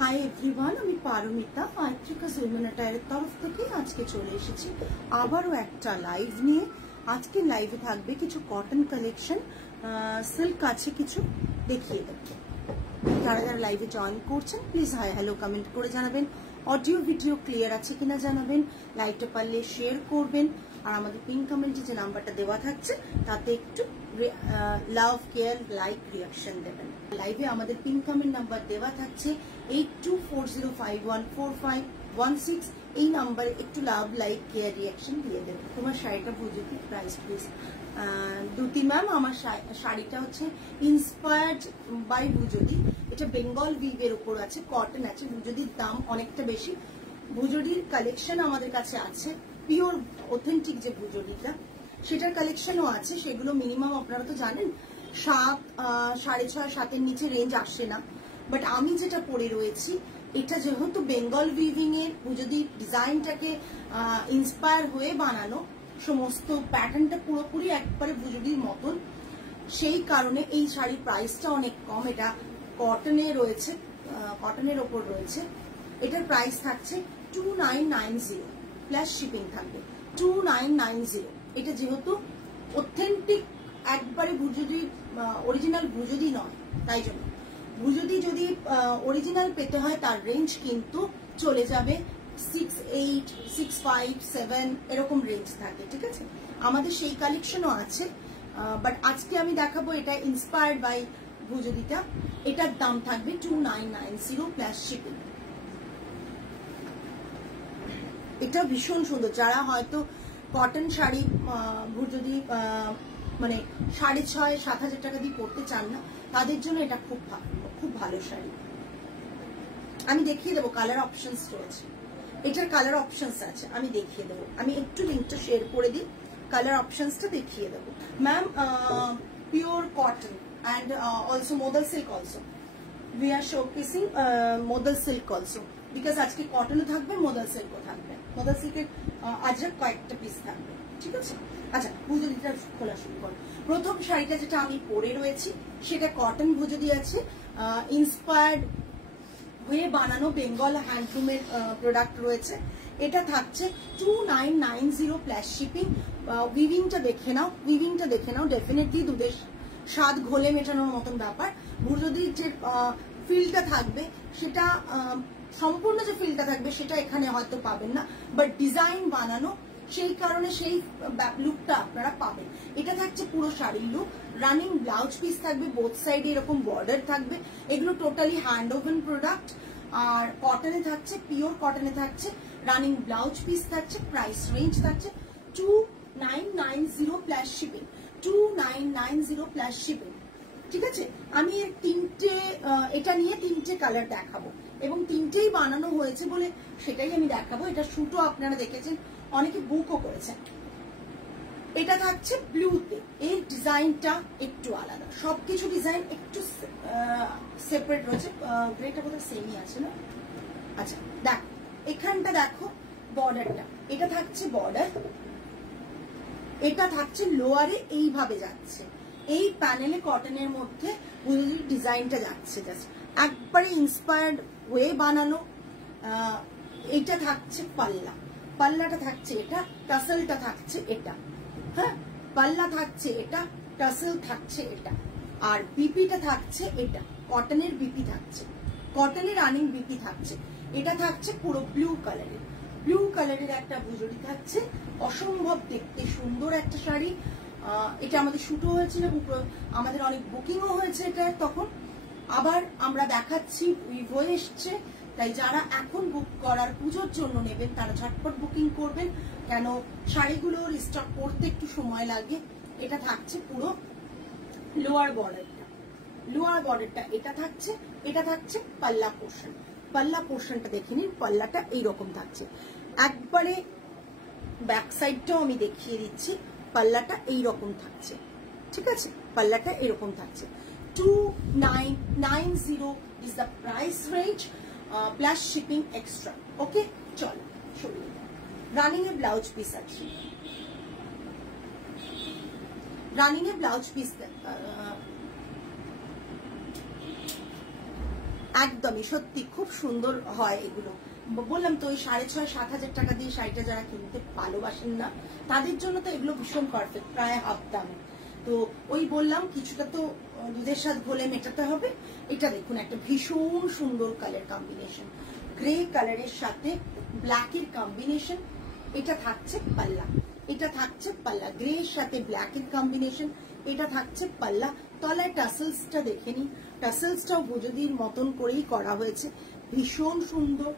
Hi everyone, আমি Paromita আইত্রিকাস women অ্যাটায়ারের তরফ থেকে আজকে চলে এসেছি আবারও একটা লাইভ নিয়ে। আজকে লাইভে থাকবে কিছু কটন কালেকশন, সিল্ক আছে কিছু, দেখিয়ে দেব। যারা যারা লাইভে জয়েন করছেন প্লিজ হাই হ্যালো কমেন্ট করে জানাবেন। অডিও ভিডিও ক্লিয়ার আছে কিনা জানাবেন, লাইভটা পারলে শেয়ার করবেন। আর আমাদের পিন কমেন্টে যে নাম্বারটা দেওয়া থাকছে তাতে একটু লাভ কেয়ার লাইক রিয়াকশন দেবেন। লাইভে আমাদের পিন কমেন্ট নাম্বার দেওয়া থাকছে 8240514516। এই নাম্বারে একটু লাভ লাইক কেয়ার রিয়াকশন দিয়ে দেবেন। তোমার শাড়িটা বুঝতে প্রাইস প্লিজ। দুতি ম্যাম, আমার শাড়িটা হচ্ছে ইন্সপায়ার্ড বাই ভুজদি। এটা বেঙ্গল উইভের উপর আছে, কটন আছে। ভুজদির দাম অনেকটা বেশি। ভুজদির কালেকশন আমাদের কাছে আছে, পিওর অথেন্টিক যে ভুজদিটা সেটার কালেকশনও আছে। সেগুলো মিনিমাম আপনারা তো জানেন 7, 6.5, 7-এর নিচে রেঞ্জ আসে না। বাট আমি যেটা পরে রয়েছি এটা যেহেতু বেঙ্গল উইভিং এর ভুজদি ডিজাইনটাকে ইন্সপায়ার হয়ে বানানো, সমস্ত প্যাটার্নটা পুরোপুরি একবারে ভুজদির মতন, সেই কারণে এই শাড়ির প্রাইসটা অনেক কম। এটা কটনে রয়েছে, কটনের ওপর রয়েছে। এটার প্রাইস থাকছে 2990 প্লাস শিপিং থাকবে 2990। এটা যেহেতু অথেন্টিক একবারে ভুজদি, অরিজিনাল ভুজদি নয়, তাই জন্য ভুজদি যদি অরিজিনাল পেতে হয় তার রেঞ্জ কিন্তু চলে যাবে 6,8, 6,5, 7 এরকম রেঞ্জ থাকে। ঠিক আছে, আমাদের সেই কালেকশনও আছে। বাট আজকে আমি দেখাবো এটা ইন্সপায়ার্ড বাই ভুজদিটা। এটার দাম থাকবে 2990 প্লাস শিপিং। এটা ভীষণ সুন্দর। যারা হয়তো কটন শাড়ি ভুজদি মানে 6,500, 7,000 টাকা দিয়ে পড়তে চান না, তাদের জন্য এটা খুব ভালো শাড়ি। আমি দেখিয়ে দেবো, কালার অপশনস রয়েছে। এটার কালার অপশনস আছে, আমি দেখিয়ে দেবো। আমি একটু লিঙ্কটা শেয়ার করে দিই, কালার অপশনসটা দেখিয়ে দেবো। Ma'am, pure cotton and also modal silk also we are showcasing modal silk also, because আজকে কটনও থাকবে, মোদাল সিল্কও থাকবে। মোদাল সিল্কের আজকে কয়েকটা পিস থাকবে। ঠিক আছে, আচ্ছা ভুজদিটা খোলা শুরু করো। প্রথম শাড়িটা যেটা আমি পরে রয়েছি সেটা কটন ভুজদি আছে, ইন্সপায়ার্ড হয়ে বানানো বেঙ্গল হ্যান্ডলুমের প্রোডাক্ট রয়েছে। এটা থাকছে 2990 প্লাস শিপিং। উইভিংটা দেখে নাও, উইভিংটা দেখে নাও। ডেফিনেটলি দুধের স্বাদ ঘোলে মেটানোর মতন ব্যাপার। ভুজদির যে ফিলটা থাকবে সেটা সম্পূর্ণ যে ফিলটা থাকবে সেটা এখানে হয়তো পাবেন না, বাট ডিজাইন বানানো, সেই কারণে সেই লুকটা আপনারা পাবেন। এটা থাকছে পুরো শাড়ির লুক। রানিং ব্লাউজ পিস থাকবে, বোথ সাইডে এরকম বর্ডার থাকবে। এগুলো টোটালি হ্যান্ড ওভেন প্রোডাক্ট। আর কটনে থাকছে, পিওর কটনে থাকছে, রানিং ব্লাউজ পিস থাকছে। প্রাইস রেঞ্জ থাকছে 2990 প্লাস শিপিং। 2990 plus shipping. ঠিক আছে, আমি এটা নিয়ে 3টে কালার দেখাবো এবং 3টেই বানানো হয়েছে বলে সেটাই আমি দেখাবো। এটা শুটও আপনারা দেখেছেন, অনেকে বুকও করেছেন। এটা থাকছে ব্লুতে। এই ডিজাইনটা একটু আলাদা, সবকিছু ডিজাইন একটু সেপারেট রয়েছে। গ্রেটা বোধহয় সেমই আছে না? আচ্ছা দেখো, এখানটা দেখো বর্ডারটা, এটা থাকছে বর্ডার, এটা থাকছে লোয়ারে এইভাবে যাচ্ছে। এই প্যানেলে কটনের মধ্যে ভুজদির ডিজাইনটা যাচ্ছে, জাস্ট একবারে ইন্সপায়ার্ড হয়ে বানানো। এটা থাকছে পাল্লা, পাল্লাটা থাকছে এটা, টাসেলটা থাকছে এটা। হ্যাঁ, পাল্লা থাকছে এটা, টাসেল থাকছে এটা, আর বিপিটা থাকছে এটা। কটনের বিপি থাকছে, কটনের রানিং বিপি থাকছে। এটা থাকছে পুরো ব্লু কালারের, ব্লু কালারের একটা ভুজদি থাকছে। অসম্ভব দেখতে সুন্দর একটা শাড়ি। এটা আমাদের শুটও হয়েছিল, আমাদের অনেক বুকিংও হয়েছে এটা। তখন আবার আমরা দেখাচ্ছি, উইভ হয়ে এসছে। তাই যারা এখন বুক করার পুজোর জন্য নেবেন তারা ঝটপট বুকিং করবেন, কেন শাড়িগুলোর স্টক করতে একটু সময় লাগে। এটা থাকছে পুরো লোয়ার বর্ডারটা, লোয়ার বর্ডারটা এটা থাকছে। এটা থাকছে পাল্লা পোর্শন। পাল্লা পোর্শনটা দেখে নিন, পাল্লাটা এইরকম থাকছে। একবারে ব্যাক সাইডটাও আমি দেখিয়ে দিচ্ছি, পাল্লাটা এইরকম থাকছে। ঠিক আছে, পাল্লাটা এরকম থাকছে। 2990 is the price range plus shipping extra. Okay, চলো শুরু। রানিং এ ব্লাউজ পিস আছে, রানিং এ ব্লাউজ পিস একদমই সত্যি খুব সুন্দর হয় এগুলো। বললাম তো ওই 6,500-7,000 টাকা দিয়ে শাড়িটা যারা কিনতে ভালোবাসেন না তাদের জন্য তো এগুলো ভীষণ পারফেক্ট, প্রায় হাফ দামে। তো ওই বললাম কিছুটা তো দুধের স্বাদ ঘোলে মেটাতে হবে। এটা দেখুন একটা ভীষণ সুন্দর কালার কম্বিনেশন, গ্রে কালারের সাথে ব্ল্যাকের কম্বিনেশন। এটা থাকছে পাল্লা, এটা থাকছে পাল্লা, গ্রে এর সাথে ব্ল্যাকের কম্বিনেশন, এটা থাকছে পাল্লা। তলায় টাসেলসটা দেখে নিন, টাসেলসটাও ভুজুদির মতন করেই করা হয়েছে, ভীষণ সুন্দর।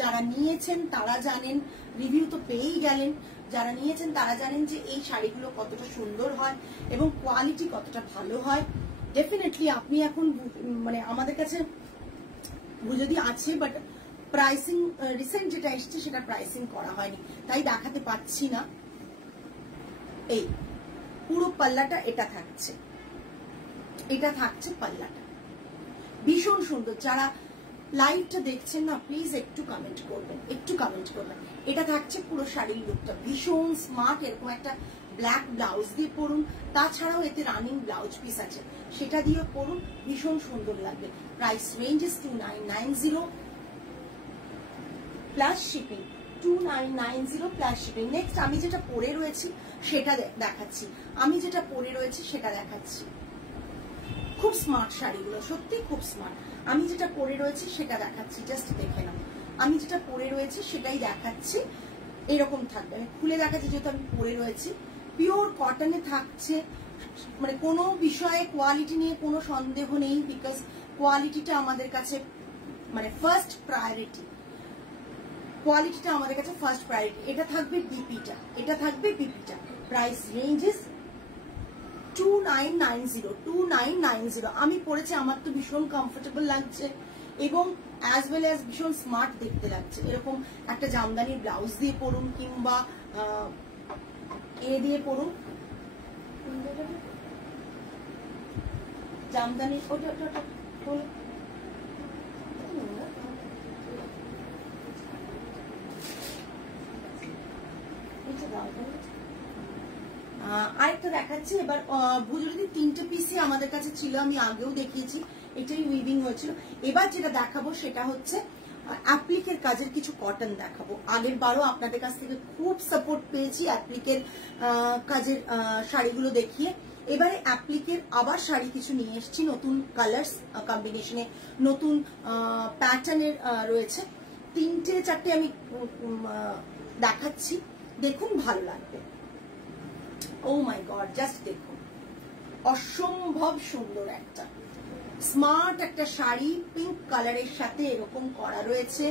যারা নিয়েছেন তারা জানেন, রিভিউ তো পেয়েই গেলেন, যারা নিয়েছেন তারা জানেন যে এই শাড়িগুলো কতটা সুন্দর হয় এবং কোয়ালিটি কতটা ভালো হয়। ডেফিনেটলি আপনি এখন মানে আমাদের কাছে ভুজুদি আছে, বাট প্রাইসিং রিসেন্ট যেটা এসছে সেটা প্রাইসিং করা হয়নি, তাই দেখাতে পাচ্ছি না। এই পুরো পাল্লাটা এটা থাকছে, এটা থাকছে পাল্লাটা, ভীষণ সুন্দর। যারা লাইভটা দেখছেন না প্লিজ একটু কমেন্ট করবেন, একটু কমেন্ট করবেন। এটা থাকছে পুরো শাড়ির লুকটা, ভীষণ স্মার্ট। এরকম একটা ব্ল্যাক ব্লাউজ দিয়ে পরুন, তাছাড়াও এতে রানিং ব্লাউজ পিস আছে, সেটা দিয়ে পরুন, ভীষণ সুন্দর লাগবে। Price range is 2990 plus shipping, 2990 plus shipping. Next আমি যেটা পরে রয়েছি সেটা দেখাচ্ছি, আমি যেটা পরে রয়েছি সেটা দেখাচ্ছি। খুব স্মার্ট শাড়িগুলো, সত্যি খুব স্মার্ট। আমি যেটা পরে রয়েছি সেটা দেখাচ্ছি, জাস্ট দেখে নাও। আমি যেটা পরে রয়েছি সেটাই দেখাচ্ছি, এরকম থাকবে। আমি খুলে দেখাচ্ছি যেহেতু আমি পরে রয়েছি। পিওর কটনে থাকছে, মানে কোনো বিষয়ে কোয়ালিটি নিয়ে কোনো সন্দেহ নেই, বিকজ কোয়ালিটিটা আমাদের কাছে মানে ফার্স্ট প্রায়োরিটি, কোয়ালিটিটা আমাদের কাছে ফার্স্ট প্রায়োরিটি। এটা থাকবে বিপিটা, এটা থাকবে বিপিটা। Price range is 2990। আমি পরেছি, আমার তো ভীষণ কমফোর্টেবল লাগছে এবং অ্যাজ ওয়েল অ্যাজ ভীষণ স্মার্ট দেখতে লাগছে। এরকম একটা জামদানির ব্লাউজ দিয়ে পরুন কিংবা এ দিয়ে পরুন, জামদানি ওটা আরেকটা দেখাচ্ছি। এবার ভুজুরিদির 3টে পিসই আমাদের কাছে ছিল, আমি আগেও দেখিয়েছি, এটাই উইভিং হয়েছিল। এবার যেটা দেখাবো সেটা হচ্ছে অ্যাপ্লিকের কাজের কিছু কটন দেখাবো। আগের বারও আপনাদের কাছ থেকে খুব সাপোর্ট পেয়েছি অ্যাপ্লিকের কাজের শাড়িগুলো দেখিয়ে। এবারে অ্যাপ্লিকের আবার শাড়ি কিছু নিয়ে এসেছি, নতুন কালার্স কম্বিনেশনে, নতুন প্যাটার্নের রয়েছে। 3-4টে আমি দেখাচ্ছি, দেখুন ভালো লাগবে। ও মাই গড, জাস্ট দেখুন, অসম্ভব সুন্দর একটা স্মার্ট একটা শাড়ি, পিঙ্ক কালারের সাথে এরকম করা রয়েছে,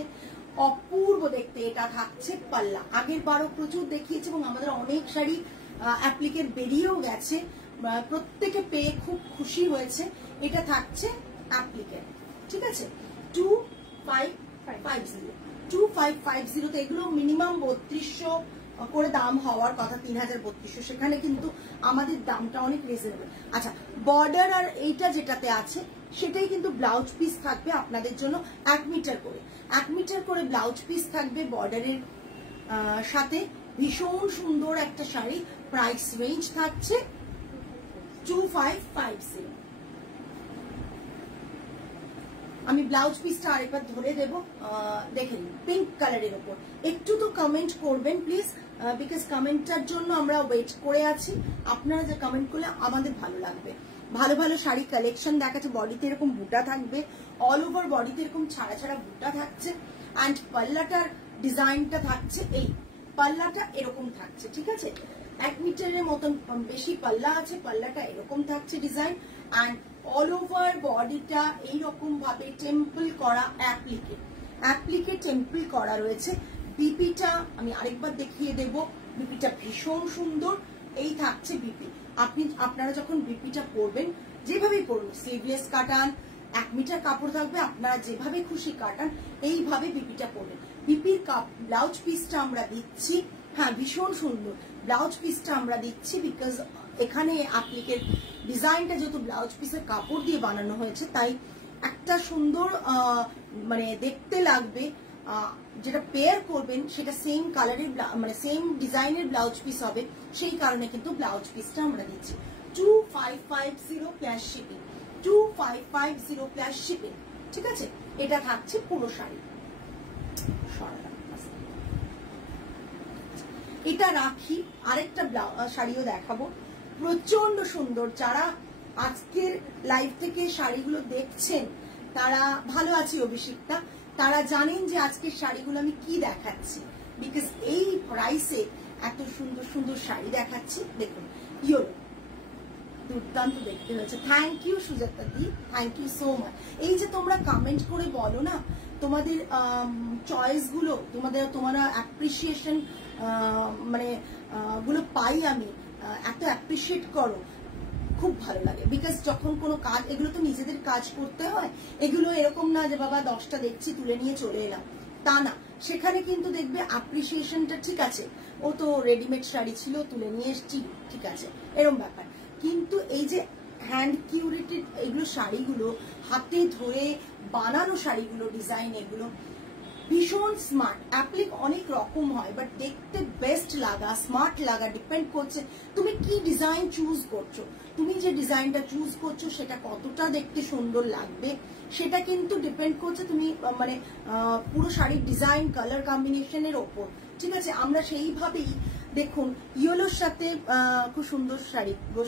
অপূর্ব দেখতে। এটা থাকছে পাল্লা, আগের বারও প্রচুর দেখিয়েছে এবং আমাদের অনেক শাড়ি অ্যাপ্লিকের বেরিয়েও গেছে, প্রত্যেকে পেয়ে খুব খুশি হয়েছে। এটা থাকছে অ্যাপ্লিকের, ঠিক আছে, 2550। তো এগুলো মিনিমাম 3200 করে দাম হওয়ার কথা, 3200, সেখানে কিন্তু আমাদের দামটা অনেক রিজনেবল। আচ্ছা, বর্ডার আর এইটা যেটাতে আছে সেটাই কিন্তু ব্লাউজ পিস থাকবে আপনাদের জন্য 1 মিটার করে, 1 মিটার করে ব্লাউজ পিস থাকবে বর্ডারের সাথে। ভীষণ সুন্দর একটা শাড়ি, প্রাইস রেঞ্জ থাকছে 2550। আমি ব্লাউজ পিসটা আরেকবার ধরে দেব, দেখে নিন, পিঙ্ক কালারের ওপর। একটু তো কমেন্ট করবেন প্লিজ, বিকজ কমেন্টটার জন্য আমরা ওয়েট করে আছি। আপনারা যে কমেন্ট করলে আমাদের ভালো লাগবে। ভালো ভালো শাড়ি কালেকশন দেখাচ্ছে, বডিতে এরকম বুটা থাকবে, অল ওভার বডিতে এরকম ছাড়া ছাড়া বুটা থাকছে, অ্যান্ড পাল্লাটার ডিজাইনটা থাকছে, এই পাল্লাটা এরকম থাকছে, ঠিক আছে, 1 মিটারের মতন বেশি পাল্লা আছে, পাল্লাটা এরকম থাকছে ডিজাইন, অ্যান্ড অল ওভার বডিটা এইরকম ভাবে টেম্পল করা, অ্যাপ্লিকে টেম্পল করা রয়েছে। বিপিটা আমি আরেকবার দেখিয়ে দেব, বিপিটা ভীষণ সুন্দর। এই থাকছে বিপি। আপনারা যখন বিপিটা পরবেন, যেভাবেই পরুন, স্লিভলেস কাটান, 1 মিটার কাপড় থাকবে, আপনারা যেভাবে খুশি কাটান, এইভাবে বিপিটা পরবেন। বিপির ব্লাউজ পিসটা আমরা দিচ্ছি, হ্যাঁ ভীষণ সুন্দর ব্লাউজ পিসটা আমরা দিচ্ছি, বিকজ এখানে অ্যাপ্লিকের ডিজাইনটা যেহেতু ব্লাউজ পিসের কাপড় দিয়ে বানানো হয়েছে, তাই একটা সুন্দর মানে দেখতে লাগবে। যেটা পেয়ার করবেন সেটা সেম কালারের মানে সেম ডিজাইনের ব্লাউজ পিস হবে, সেই কারণে কিন্তু ব্লাউজ পিসটা আমরা দিচ্ছি 2550 প্লাস শিপিং, 2550 প্লাস শিপিং, ঠিক আছে। এটা থাকছে পুরো শাড়ি। এটা রাখি, আরেকটা শাড়িও দেখাবো, প্রচন্ড সুন্দর। যারা আজকের লাইভ থেকে শাড়িগুলো দেখছেন তারা ভালো আছে অভিষেকটা, তারা জানেন যে আজকের শাড়িগুলো আমি কি দেখাচ্ছি, বিকজ এই প্রাইসে এত সুন্দর সুন্দর শাড়ি দেখাচ্ছি। দেখুন ইয়েলো, দুর্দান্ত দেখতে হয়েছে। Thank you Sujata di, thank you so much. এই যে তোমরা কমেন্ট করে বলো না তোমাদের চয়েস গুলো, তোমরা অ্যাপ্রিসিয়েশন মানে গুলো পাই আমি, এত অ্যাপ্রিসিয়েট করো, খুব ভালো লাগে। বিকজ যখন কোনো কাজ, এগুলো তো নিজেদের কাজ করতে হয়, এগুলো এরকম না যে বাবা 10টা দেখছি তুলে নিয়ে চলে এলাম, তা না। সেখানে কিন্তু দেখবে অ্যাপ্রিসিয়েশনটা ঠিক আছে, ও তো রেডিমেড শাড়ি ছিল তুলে নিয়ে এসছি, ঠিক আছে, এরকম ব্যাপার। কিন্তু এই যে হ্যান্ড কিউরেটেড এগুলো শাড়িগুলো, হাতে ধরে বানানো শাড়িগুলো, ডিজাইন এগুলো ভীষণ স্মার্ট। অ্যাপ্লিক অনেক রকম হয়, বাট দেখতে বেস্ট লাগা, স্মার্ট লাগা ডিপেন্ড করছে তুমি কি ডিজাইন চুজ করছো। তুমি যে ডিজাইনটা চুজ করছো সেটা কতটা দেখতে সুন্দর লাগবে, সেটা কিন্তু ডিপেন্ড করছে তুমি মানে পুরো শাড়ির ডিজাইন, কালার কম্বিনেশনের ওপর, ঠিক আছে। আমরা সেইভাবেই দেখুন ইয়েলোর সাথে খুব সুন্দর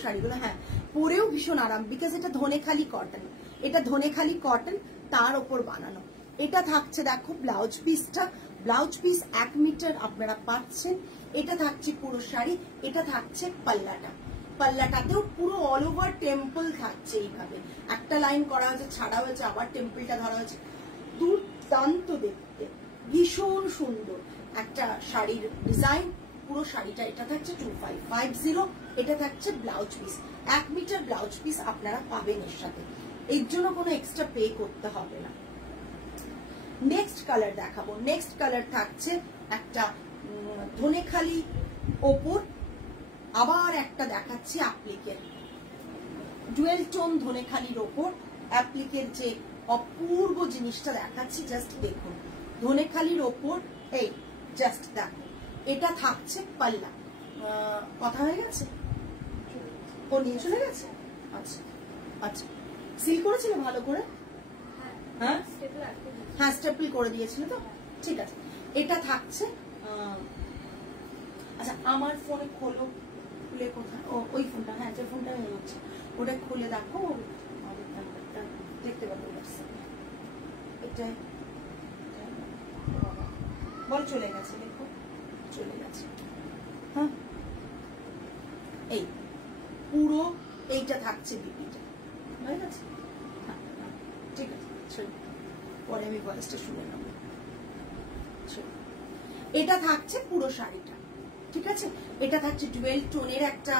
শাড়িগুলো, হ্যাঁ পরেও ভীষণ আরাম, বিকজ এটা ধনেখালি কটন, এটা ধনেখালি কটন তার ওপর বানানো। এটা থাকছে দেখো ব্লাউজ পিসটা, ব্লাউজ পিস 1 মিটার আপনারা পাচ্ছেন। এটা থাকছে পুরো শাড়ি, এটা থাকছে পাল্লাটা, পাল্লাটাতেও পুরো অল ওভার টেম্পল থাকছে, এইভাবে একটা লাইন করা হয়েছে, ছাড়া হয়েছে, আবার টেম্পলটা ধরা হয়েছে, দুর্দান্ত দেখতে, ভীষণ সুন্দর একটা শাড়ির ডিজাইন। পুরো শাড়িটা এটা থাকছে 2550, এটা থাকছে blouse piece, 1 metre blouse piece আপনারা পাবেন এর সাথে, এর জন্য কোনো এক্সট্রা পে করতে হবে না। নেক্সট কালার দেখাবো, নেক্সট কালার থাকছে একটা ধনেখালি ওপর, আবার একটা দেখাচ্ছি অ্যাপ্লিকের, ডুয়েল টোন ধনেখালির ওপর অ্যাপ্লিকের যে অপূর্ব জিনিসটা দেখাচ্ছি, জাস্ট দেখুন ধনেখালির ওপর, এই জাস্ট দেখো, এটা থাকছে পাল্লা। কথা হয়ে গেছে, ও নিয়ে চলে গেছে, আচ্ছা আচ্ছা, সিল করেছিল ভালো করে, হ্যাঁ হ্যাঁ স্টেপল করে দিয়েছিল তো, ঠিক আছে। এটা থাকছে, আচ্ছা আমার ফোনে খোলো, খুলে কোথায়, ও ওই ফোনটা, হ্যাঁ যে ফোনটা হয়ে যাচ্ছে ওটা খুলে দেখো, দেখতে পাবো এটা বল, চলে গেছে, দেখো চলে গেছে, হ্যাঁ এই পুরো এইটা থাকছে বিপিটা, হয়ে গেছে, হ্যাঁ ঠিক আছে, পরে আমি ভয়েসটা শুনে নেব। এটা থাকছে পুরো শাড়িটা, ঠিক আছে। এটা থাকছে ডুয়েল টোনের একটা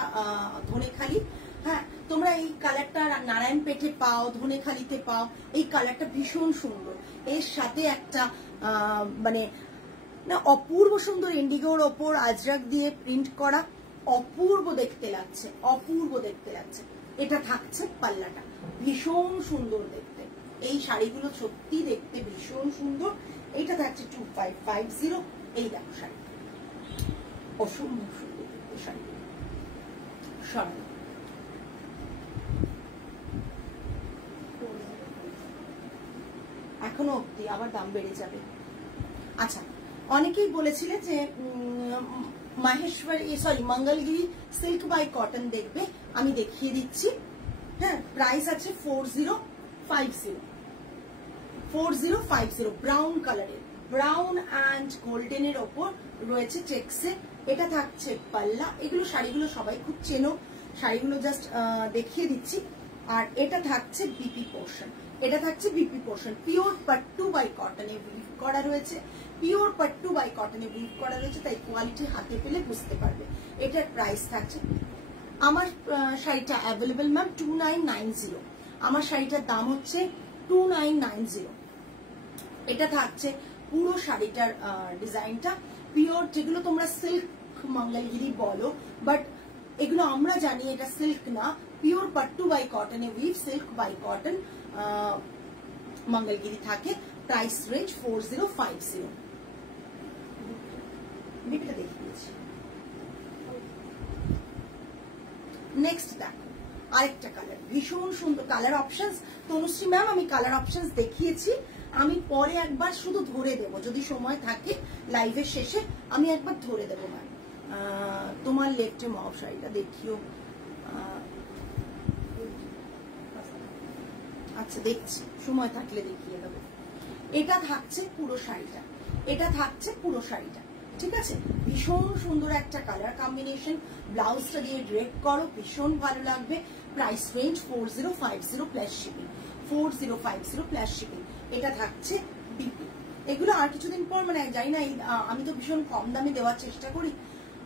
ধনেখালি, হ্যাঁ তোমরা এই কালারটা নারায়ণপেটে পাও, ধনেখালিতে পাও, এই কালারটা ভীষণ সুন্দর। এর সাথে একটা মানে না অপূর্ব সুন্দর ইন্ডিগোর ওপর আজরাক দিয়ে প্রিন্ট করা, অপূর্ব দেখতে লাগছে, অপূর্ব দেখতে লাগছে। এটা থাকছে পাল্লাটা, ভীষণ সুন্দর দেখতে, এই শাড়িগুলো সত্যি দেখতে ভীষণ সুন্দর। এইটা থাকছে 2550, এই দেখো শাড়ি, অসম্ভব সুন্দর দেখতে শাড়ি, সরানো এখনো অব্দি, আবার দাম বেড়ে যাবে। আচ্ছা অনেকেই বলেছিলে যে Maheshwari sorry Mangalagiri silk by cotton দেখবে, আমি দেখিয়ে দিচ্ছি, হ্যাঁ প্রাইস আছে 4050, ব্রাউন কালারের, ব্রাউন অ্যান্ড গোল্ডেনের ওপর রয়েছে চেক্সে। এটা থাকছে পাল্লা, এগুলো শাড়িগুলো সবাই খুব চেনো, শাড়িগুলো জাস্ট দেখিয়ে দিচ্ছি। আর এটা থাকছে বিপি পোর্শন, এটা থাকছে BP portion, pure pattu by কটনে উইভ করা রয়েছে, পিওর পাট্টু বাই কটনে উইভ করা রয়েছে, তাই কোয়ালিটি হাতে পেলে বুঝতে পারবে। এটার প্রাইস থাকছে, আমার শাড়িটা অ্যাভেলেবেল ম্যাম 2990, আমার শাড়িটার দাম হচ্ছে 2990। এটা থাকছে পুরো শাড়িটার ডিজাইনটা, পিওর, যেগুলো তোমরা সিল্ক মঙ্গলগিরি বলো, বাট এগুলো আমরা জানি এটা সিল্ক না, পিওর পাট্টু বাই কটনে weave, silk by cotton Mangalagiri থাকে। Price range 4050। বিপিটা দেখিয়ে দিচ্ছি। নেক্সট দেখো আরেকটা কালার, ভীষণ সুন্দর কালার অপশনস। তনুশ্রী ম্যাম আমি কালার অপশনস দেখিয়েছি, আমি পরে একবার শুধু ধরে দেব, যদি সময় থাকে লাইভের শেষে আমি একবার ধরে দেবো ম্যাম। তোমার লেফটে মফ শাড়িটা দেখিও। আচ্ছা দেখছি, সময় থাকলে দেখিয়ে দেবো। এটা থাকছে পুরো শাড়িটা, এটা থাকছে পুরো শাড়িটা, ঠিক আছে? ভীষণ সুন্দর একটা কালার কম্বিনেশন, ব্লাউজটা দিয়ে ড্রেপ করো, ভীষণ ভালো লাগবে। Price range 4050 plus shipping, 4050 plus shipping. এটা থাকছে বিপি। এগুলো আর কিছুদিন পর, মানে জানি না, আমি তো ভীষণ কম দামে দেওয়ার চেষ্টা করি,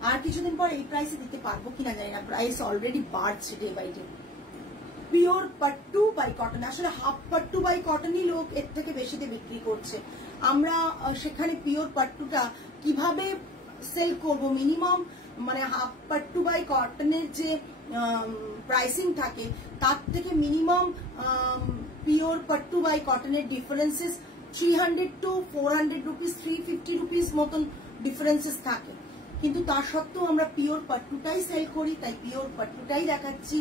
আর কিছুদিন পর এই প্রাইসে দিতে পারবো কিনা জানি না, প্রাইস অলরেডি বাড়ছে day by day. Pure pattu by cotton, আসলে হাফ পাট্টু বাই কটনই লোক এর থেকে বেশিতে বিক্রি করছে। আমরা সেখানে পিওর পাট্টুটা কিভাবে সেল করব, মিনিমাম মানে হাফ পাট্টু বাই কটনের যে প্রাইসিং থাকে তার থেকে মিনিমাম পিওর পাট্টু বাই কটনের ডিফারেন্সেস 300 to 400 রুপিস, 350 রুপিস মতন ডিফারেন্সেস থাকে, কিন্তু তা সত্ত্বেও আমরা পিওর পাট্টুটাই সেল করি, তাই পিওর পাট্টুটাই দেখাচ্ছি।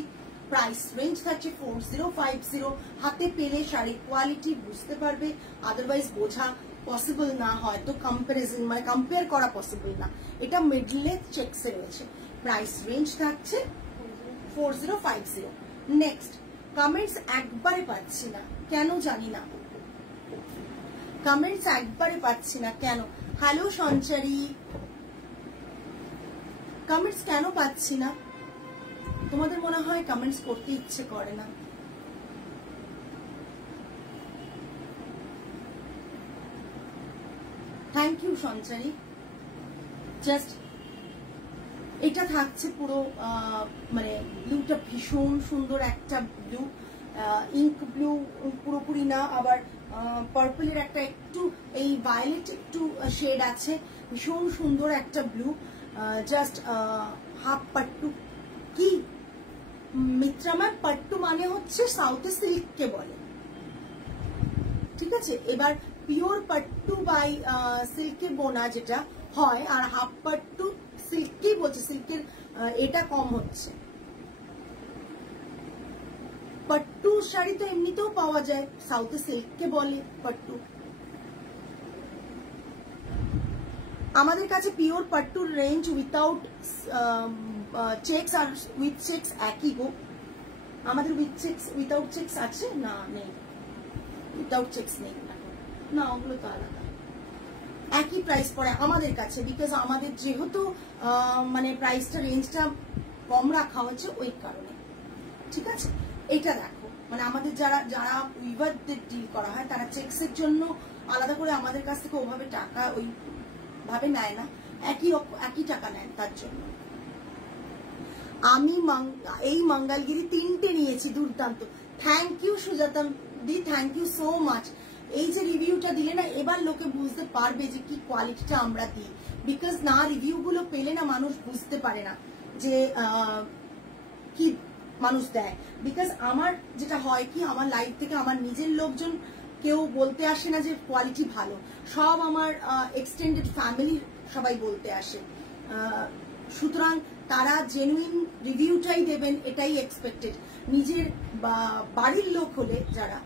প্রাইস রেঞ্জ থাকছে 4050। হাতে পেলে শাড়ির কোয়ালিটি বুঝতে পারবে, আদারওয়াইজ বোঝা পসিবল না, হয় তো কম্পারিজন মানে কম্পেয়ার করা পসিবল না। এটা মিডলে চেকসে রয়েছে। প্রাইস রেঞ্জ থাকছে 4050। নেক্সট, কমেন্টস একবারে পাচ্ছি না কেন জানি না, কমেন্টস একবারে পাচ্ছি না কেন। হ্যালো সঞ্চারী, কমেন্টস কেন পাচ্ছি না? তোমাদের মনে হয় কমেন্টস করতে ইচ্ছে করে না? Thank you Sanchari. জাস্ট এটা থাকছে পুরো মানে ব্লুটা ভীষণ সুন্দর একটা ব্লু, ইঙ্ক ব্লু পুরোপুরি না, আবার পার্পলের একটা একটু এই ভায়োলেট একটু শেড আছে, ভীষণ সুন্দর একটা ব্লু। জাস্ট হাফ পাট্টু কি মিত্রা ম্যাম, পাট্টু মানে হচ্ছে সাউথে সিল্ককে বলে, ঠিক আছে? এবার পিওর পাট্টু বাই সিল্কে বোনা যেটা হয়, আর হাফ পাট্টু সিল্কই বলছে, সিল্কের এটা কম হচ্ছে। পাট্টু শাড়ি তো এমনিতেও পাওয়া যায়, সাউথে সিল্ককে বলে পাট্টু। আমাদের কাছে পিওর পাট্টুর রেঞ্জ উইথাউট চেকস আর উইথ চেকস একই গো। আমাদের উইথ চেকস উইথাউট চেকস আছে না? নেই, উইথাউট চেকস নেই না, ওগুলো তো আলাদা। একই প্রাইস পড়ে আমাদের কাছে, বিকজ আমাদের যেহেতু মানে প্রাইসটা রেঞ্জটা কম রাখা হচ্ছে ওই কারণে, ঠিক আছে? এটা দেখো, মানে আমাদের যারা যারা উইভারদের ডিল করা হয় তারা চেকসের জন্য আলাদা করে আমাদের কাছ থেকে ওভাবে টাকা ওই ভাবে নেয় না, একই টাকা নেয় তার জন্য। আমি এই মঙ্গলগিরি 3টে নিয়েছি, দুর্দান্ত। Thank you Sujata di, thank you so much. এই যে রিভিউটা দিলে না, এবার লোকে বুঝতে পারবে যে কি কোয়ালিটিটা আমরা দিই, বিকজ না রিভিউ গুলো পেলে না মানুষ বুঝতে পারে না যে কি মানুষ দেয়। বিকজ আমার যেটা হয় কি, আমার লাইফ থেকে আমার নিজের লোকজন কেউ বলতে আসে না যে কোয়ালিটি ভালো, সব আমার এক্সটেন্ডেড ফ্যামিলির সবাই বলতে আসে, সুতরাং তারা জেনুইন রিভিউটাই দেবেন এটাই এক্সপেক্টেড। নিজের বাড়ির লোক হলে যারা,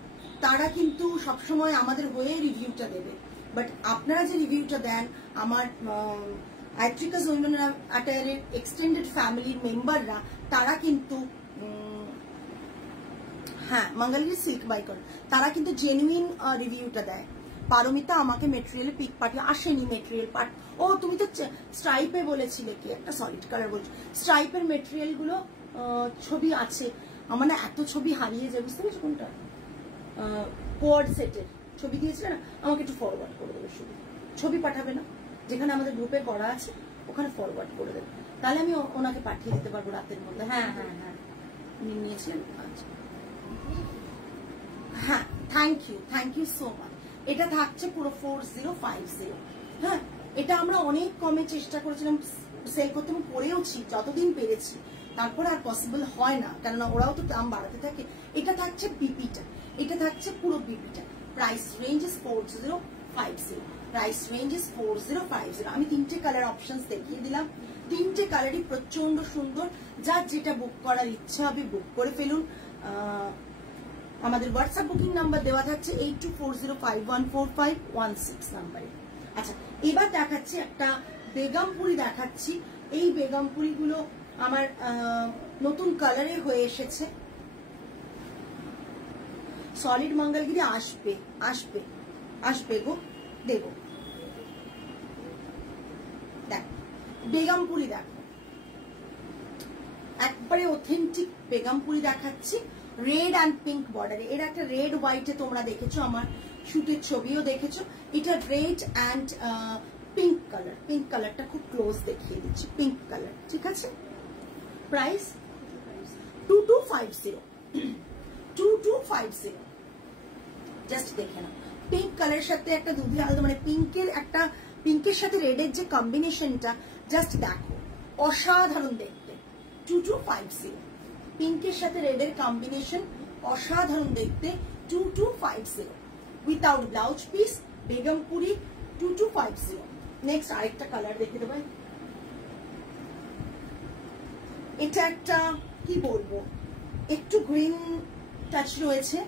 তারা কিন্তু সবসময় আমাদের হয়ে রিভিউটা দেবে, বাট আপনারা যে রিভিউটা দেন আমার আইট্রিকা জৈনন অ্যাটায়ারের এক্সটেন্ডেড ফ্যামিলির মেম্বাররা, তারা কিন্তু হ্যাঁ মঙ্গলগিরি সিল্ক বাই করে, তারা কিন্তু জেনুইন রিভিউটা দেয়। পারমিতা আমাকে মেটেরিয়াল পিক পাঠিয়ে আসেনি, মেটেরিয়াল পাঠ, ও তুমি তো স্ট্রাইপে বলেছিলে কি একটা সলিড কালার বলছো, স্ট্রাইপের মেটেরিয়াল গুলো ছবি আছে আমার, না এত ছবি হারিয়ে যায়, বুঝতে পারছো কোনটা? কোয়ার্ড সেটের ছবি দিয়েছিলে না, আমাকে একটু ফরওয়ার্ড করে দেবে, শুধু ছবি পাঠাবে না, যেখানে আমাদের গ্রুপে করা আছে ওখানে ফরওয়ার্ড করে দেবে, তাহলে আমি ওনাকে পাঠিয়ে দিতে পারবো রাতের মধ্যে। হ্যাঁ হ্যাঁ হ্যাঁ, উনি নিয়েছিলেন। আচ্ছা হ্যাঁ, থ্যাংক ইউ সো মাচ। এটা থাকছে পুরো 4050। হ্যাঁ, এটা আমরা অনেক কমে চেষ্টা করেছিলাম সেল করতে, এবং করেওছি যতদিন পেরেছি, তারপর আর পসিবল হয় না, কেননা ওরাও তো দাম বাড়াতে থাকে। এটা থাকছে বিপিটা, এটা থাকছে পুরো বিপিটা। Price range is 4050, price range is 4050। আমি 3টে কালার অপশন দেখিয়ে দিলাম, 3টে কালারই প্রচন্ড সুন্দর। যার যেটা বুক করার ইচ্ছা হবে বুক করে ফেলুন। আমাদের হোয়াটসঅ্যাপ বুকিং নাম্বার দেওয়া থাকছে 8240514516 নাম্বারে। আচ্ছা, এবার দেখাচ্ছি একটা বেগমপুরি দেখাচ্ছি। এই বেগমপুরিগুলো আমার নতুন কালারে হয়ে এসেছে। সলিড মঙ্গলগিরি আসবে আসবে আসবে গো, দেবো। দেখ বেগমপুরি, দেখো একবারে অথেন্টিক বেগমপুরি দেখাচ্ছি, রেড অ্যান্ড পিঙ্ক বর্ডারে। এর একটা রেড হোয়াইটে তোমরা দেখেছো, আমার শুটের ছবিও দেখেছো। এটা red and pink colour, pink কালারটা খুব ক্লোজ দেখিয়ে দিচ্ছি, পিঙ্ক কালার, ঠিক আছে। প্রাইস 2250, 2250। জাস্ট দেখে নাও, পিঙ্ক কালারের সাথে একটা দুধে আলাদা, মানে পিঙ্কের সাথে রেডের যে কম্বিনেশনটা জাস্ট দেখো, অসাধারণ দেখতে। 2250, পিঙ্কের সাথে রেডের কম্বিনেশন অসাধারণ দেখতে। 2250 without blouse piece, Begumpuri 2250। Next আরেকটা কালার দেখে দেবেন। এটা একটা কি বলবো, একটু গ্রিন টাচ রয়েছে,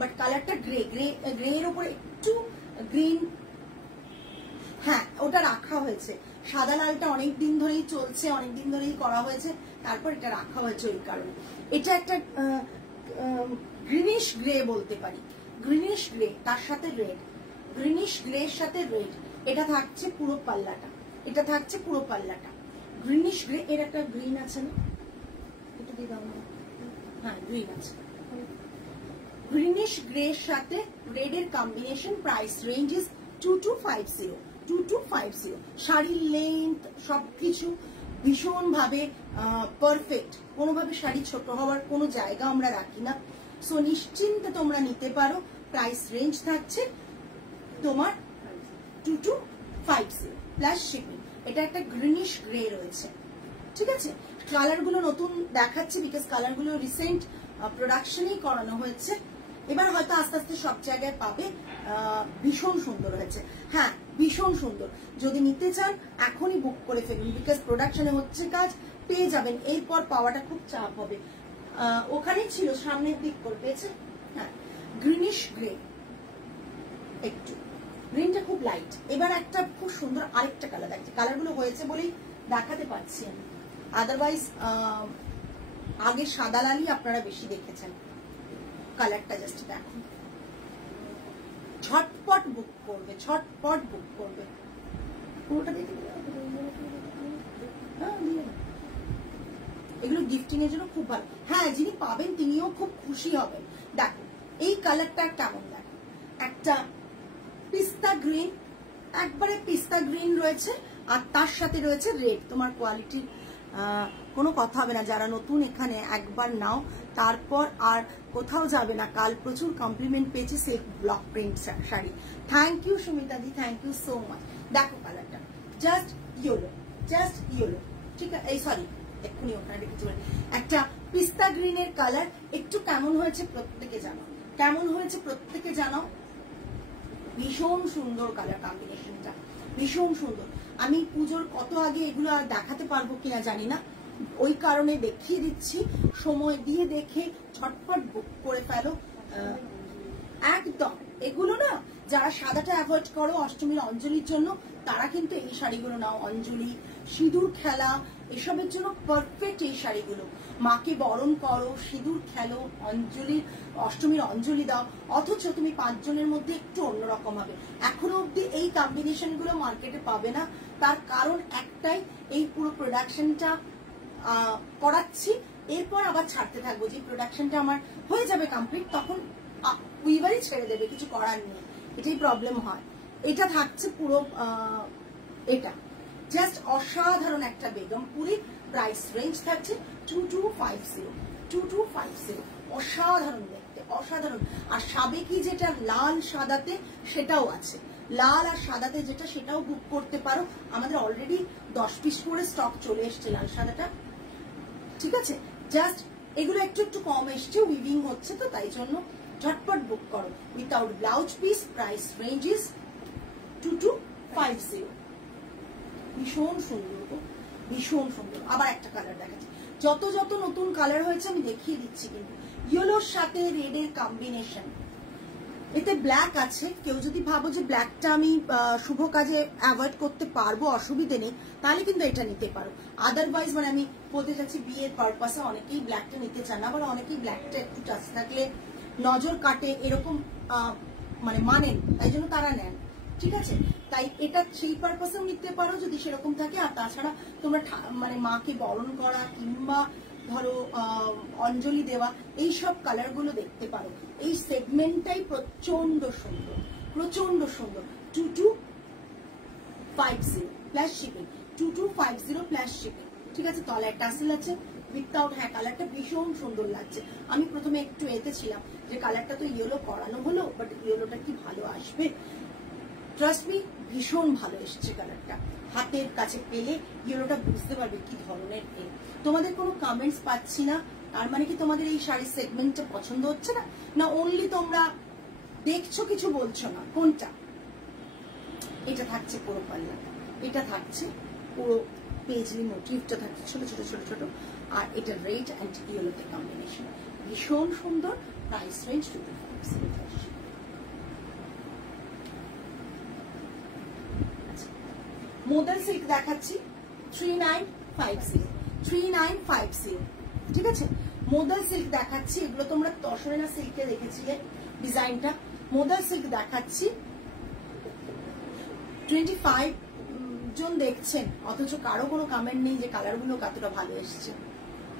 বাট কালারটা গ্রে, গ্রে এর উপরে একটু গ্রিন। হ্যাঁ, ওটা রাখা হয়েছে, সাদা লালটা অনেক দিন ধরেই চলছে, অনেক দিন ধরেই করা হয়েছে, তারপর এটা রাখা হয়েছে ওই কারণে। এটা একটা গ্রিনিশ গ্রে বলতে পারি, গ্রিনিশ গ্রে, তার সাথে রেড, গ্রিনিশ গ্রে এর সাথে রেড। এটা থাকছে পুরো পাল্লাটা, এটা থাকছে পুরো পাল্লাটা গ্রিনিশ গ্রে। এর একটা গ্রিন আছে না, এটা দিয়ে দাও না। হ্যাঁ, গ্রিন আছে, গ্রিনিশ গ্রে এর সাথে রেড এর কম্বিনেশন। Price range is 2250, 2250। শাড়ির লেন্থ সবকিছু ভীষণ ভাবে পারফেক্ট, কোনোভাবে শাড়ি ছোট হওয়ার কোনো জায়গা আমরা রাখি না। সো নিশ্চিন্তে তোমরা নিতে পারো। প্রাইস রেঞ্জ থাকছে তোমার 2250 প্লাস শিপিং। এটা একটা গ্রিনিশ গ্রে রয়েছে, ঠিক আছে। কালারগুলো নতুন দেখাচ্ছি বিকজ কালারগুলো রিসেন্ট প্রোডাকশনই করানো হয়েছে, এবার হয়তো আস্তে আস্তে সব জায়গায় পাবে। ভীষণ সুন্দর হয়েছে, হ্যাঁ ভীষণ সুন্দর। যদি নিতে চান এখনই বুক করে ফেলুন, বিকজ প্রোডাকশনে হচ্ছে কাজ, পেয়ে যাবেন। এরপর পাওয়াটা খুব চাপ হবে। ওখানেই ছিল, সামনের দিক করে পেয়েছে। হ্যাঁ, গ্রিনিশ গ্রে, একটু গ্রিনটা খুব লাইট। এবার একটা খুব সুন্দর আরেকটা কালার দেখছি, কালারগুলো হয়েছে বলেই দেখাতে পাচ্ছি আমি, আদারওয়াইজ আগে সাদা লালই আপনারা বেশি দেখেছেন। কালারটা জাস্ট দেখুন, ঝটপট বুক করবে, ঝটপট বুক করবে। পুরোটা দেখে এগুলো গিফটিং এর জন্য খুব ভালো। হ্যাঁ, যিনি পাবেন তিনিও খুব খুশি হবেন। দেখো এই কালারটা কেমন, দেখো একটা পিস্তা গ্রিন, একবারে পিস্তা গ্রিন রয়েছে, আর তার সাথে রয়েছে রেড। তোমার কোয়ালিটির কোনো কথা হবে না। যারা নতুন এখানে একবার নাও, তারপর আর কোথাও যাবে না। কাল প্রচুর কমপ্লিমেন্ট পেয়েছি silk block print sari. Thank you Sumita di, thank you so much. দেখো কালারটা জাস্ট ইয়েলো, জাস্ট ইয়েলো, ঠিক আছে। এই সরি, এক্ষুনি ওখানে দেখেছি, একটা পিস্তা গ্রিনের কালার। একটু কেমন হয়েছে প্রত্যেকে জানাও, কেমন হয়েছে প্রত্যেকে জানাও। ভীষণ সুন্দর কালার কম্বিনেশনটা, ভীষণ সুন্দর। আমি পুজোর কত আগে এগুলো আর দেখাতে পারবো কিনা জানি না, ওই কারণে দেখিয়ে দিচ্ছি। সময় দিয়ে দেখে ঝটপট বুক করে ফেলো একদম। এগুলো না, যারা সাদাটা অ্যাভয়েড করো অষ্টমীর অঞ্জলির জন্য, তারা কিন্তু এই শাড়িগুলো নাও। অঞ্জলি, সিঁদুর খেলা, এসবের জন্য পারফেক্ট এই শাড়িগুলো। মাকে বরণ করো, সিঁদুর খেলো, অঞ্জলির অষ্টমীর অঞ্জলি দাও, অথচ তুমি 5 জনের মধ্যে একটু অন্যরকম হবে। এখনো অব্দি এই কম্বিনেশন গুলো মার্কেটে পাবে না, তার কারণ একটাই, এই পুরো প্রোডাকশনটা করাচ্ছি, এরপর আবার ছাড়তে থাকবো। যে প্রোডাকশনটা আমার হয়ে যাবে কমপ্লিট, তখন উইভারই ছেড়ে দেবে, কিছু করার নেই, এটাই প্রবলেম হয়। এটা থাকছে পুরো, এটা জাস্ট অসাধারণ একটা বেগমপুরি। প্রাইস রেঞ্জ থাকছে 2250, 2250। অসাধারণ দেখতে, অসাধারণ। আর সাবেকি যেটা লাল সাদাতে, সেটাও আছে। লাল আর সাদাতে যেটা, সেটাও বুক করতে পারো। আমাদের অলরেডি 10 পিস করে স্টক চলে এসছে লাল সাদাটা, ঠিক আছে। জাস্ট এগুলো একটু একটু কম এসছে, উইভিং হচ্ছে তো, তাই জন্য ঝটপট বুক করো। Without blouse piece, price range is 2250। ভীষণ সুন্দর, ভীষণ সুন্দর। আবার একটা কালার দেখাচ্ছি, যত যত নতুন কালার হয়েছে আমি দেখিয়ে দিচ্ছি, কিন্তু ইয়েলোর সাথে রেডের কম্বিনেশন, এতে ব্ল্যাক আছে। কেউ যদি ভাবো যে ব্ল্যাকটা আমি শুভ কাজে অ্যাভয়েড করতে পারবো, অসুবিধে নেই, তাহলে কিন্তু এটা নিতে পারো। আদারওয়াইজ মানে আমি বলতে চাচ্ছি বিয়ের পারপাসে অনেকেই ব্ল্যাকটা নিতে চান না, আবার অনেকেই ব্ল্যাকটা একটু টাচ থাকলে নজর কাটে, এরকম মানে মানেন, তাই জন্য তারা নেন। ঠিক আছে, তাই এটা সেই পারপাসেও নিতে পারো যদি সেরকম থাকে। আর তাছাড়া তোমরা মানে মাকে বরণ করা কিংবা ধরো অঞ্জলি দেওয়া, এই সব কালার গুলো দেখতে পারো। এই সেগমেন্টটাই প্রচন্ড সুন্দর, প্রচন্ড সুন্দর। 2250 প্লাস শিপিং, 2250 প্লাস শিপিং। ঠিক আছে, তলায় টাসেল আছে উইথআউট। হ্যাঁ, কালারটা ভীষণ সুন্দর লাগছে। আমি প্রথমে একটু এতে ছিলাম যে কালারটা তো ইয়েলো করানো হলো, বাট ইয়েলোটা কি ভালো আসবে। ট্রাস্ট মি, ভীষণ ভালো এসছে কালারটা। হাতের কাছে পেলে ইয়েলোটা বুঝতে পারবে কি ধরনের এ। তোমাদের কোনো কমেন্টস পাচ্ছি না, তার মানে কি তোমাদের এই শাড়ির সেগমেন্টটা পছন্দ হচ্ছে না, না অনলি তোমরা দেখছো কিছু বলছো না? কোনটা? এটা থাকছে পুরো পাল্লা, এটা থাকছে পুরো পেজলি মোটিভটা থাকছে ছোট ছোট ছোট ছোট, আর এটা রেড অ্যান্ড ইয়েলোতে কম্বিনেশন, ভীষণ সুন্দর। Price range 2550। মোদাল সিল্ক দেখাচ্ছি 3950, 3950। ঠিক আছে, মোদাল সিল্ক দেখাচ্ছি। এগুলো তোমরা তসরেনা সিল্কে দেখেছিলে ডিজাইনটা। মোদাল সিল্ক দেখাচ্ছি। 25 জন দেখছেন, অথচ কারো কোনো কমেন্ট নেই যে কালারগুলো কতটা ভালো এসছে।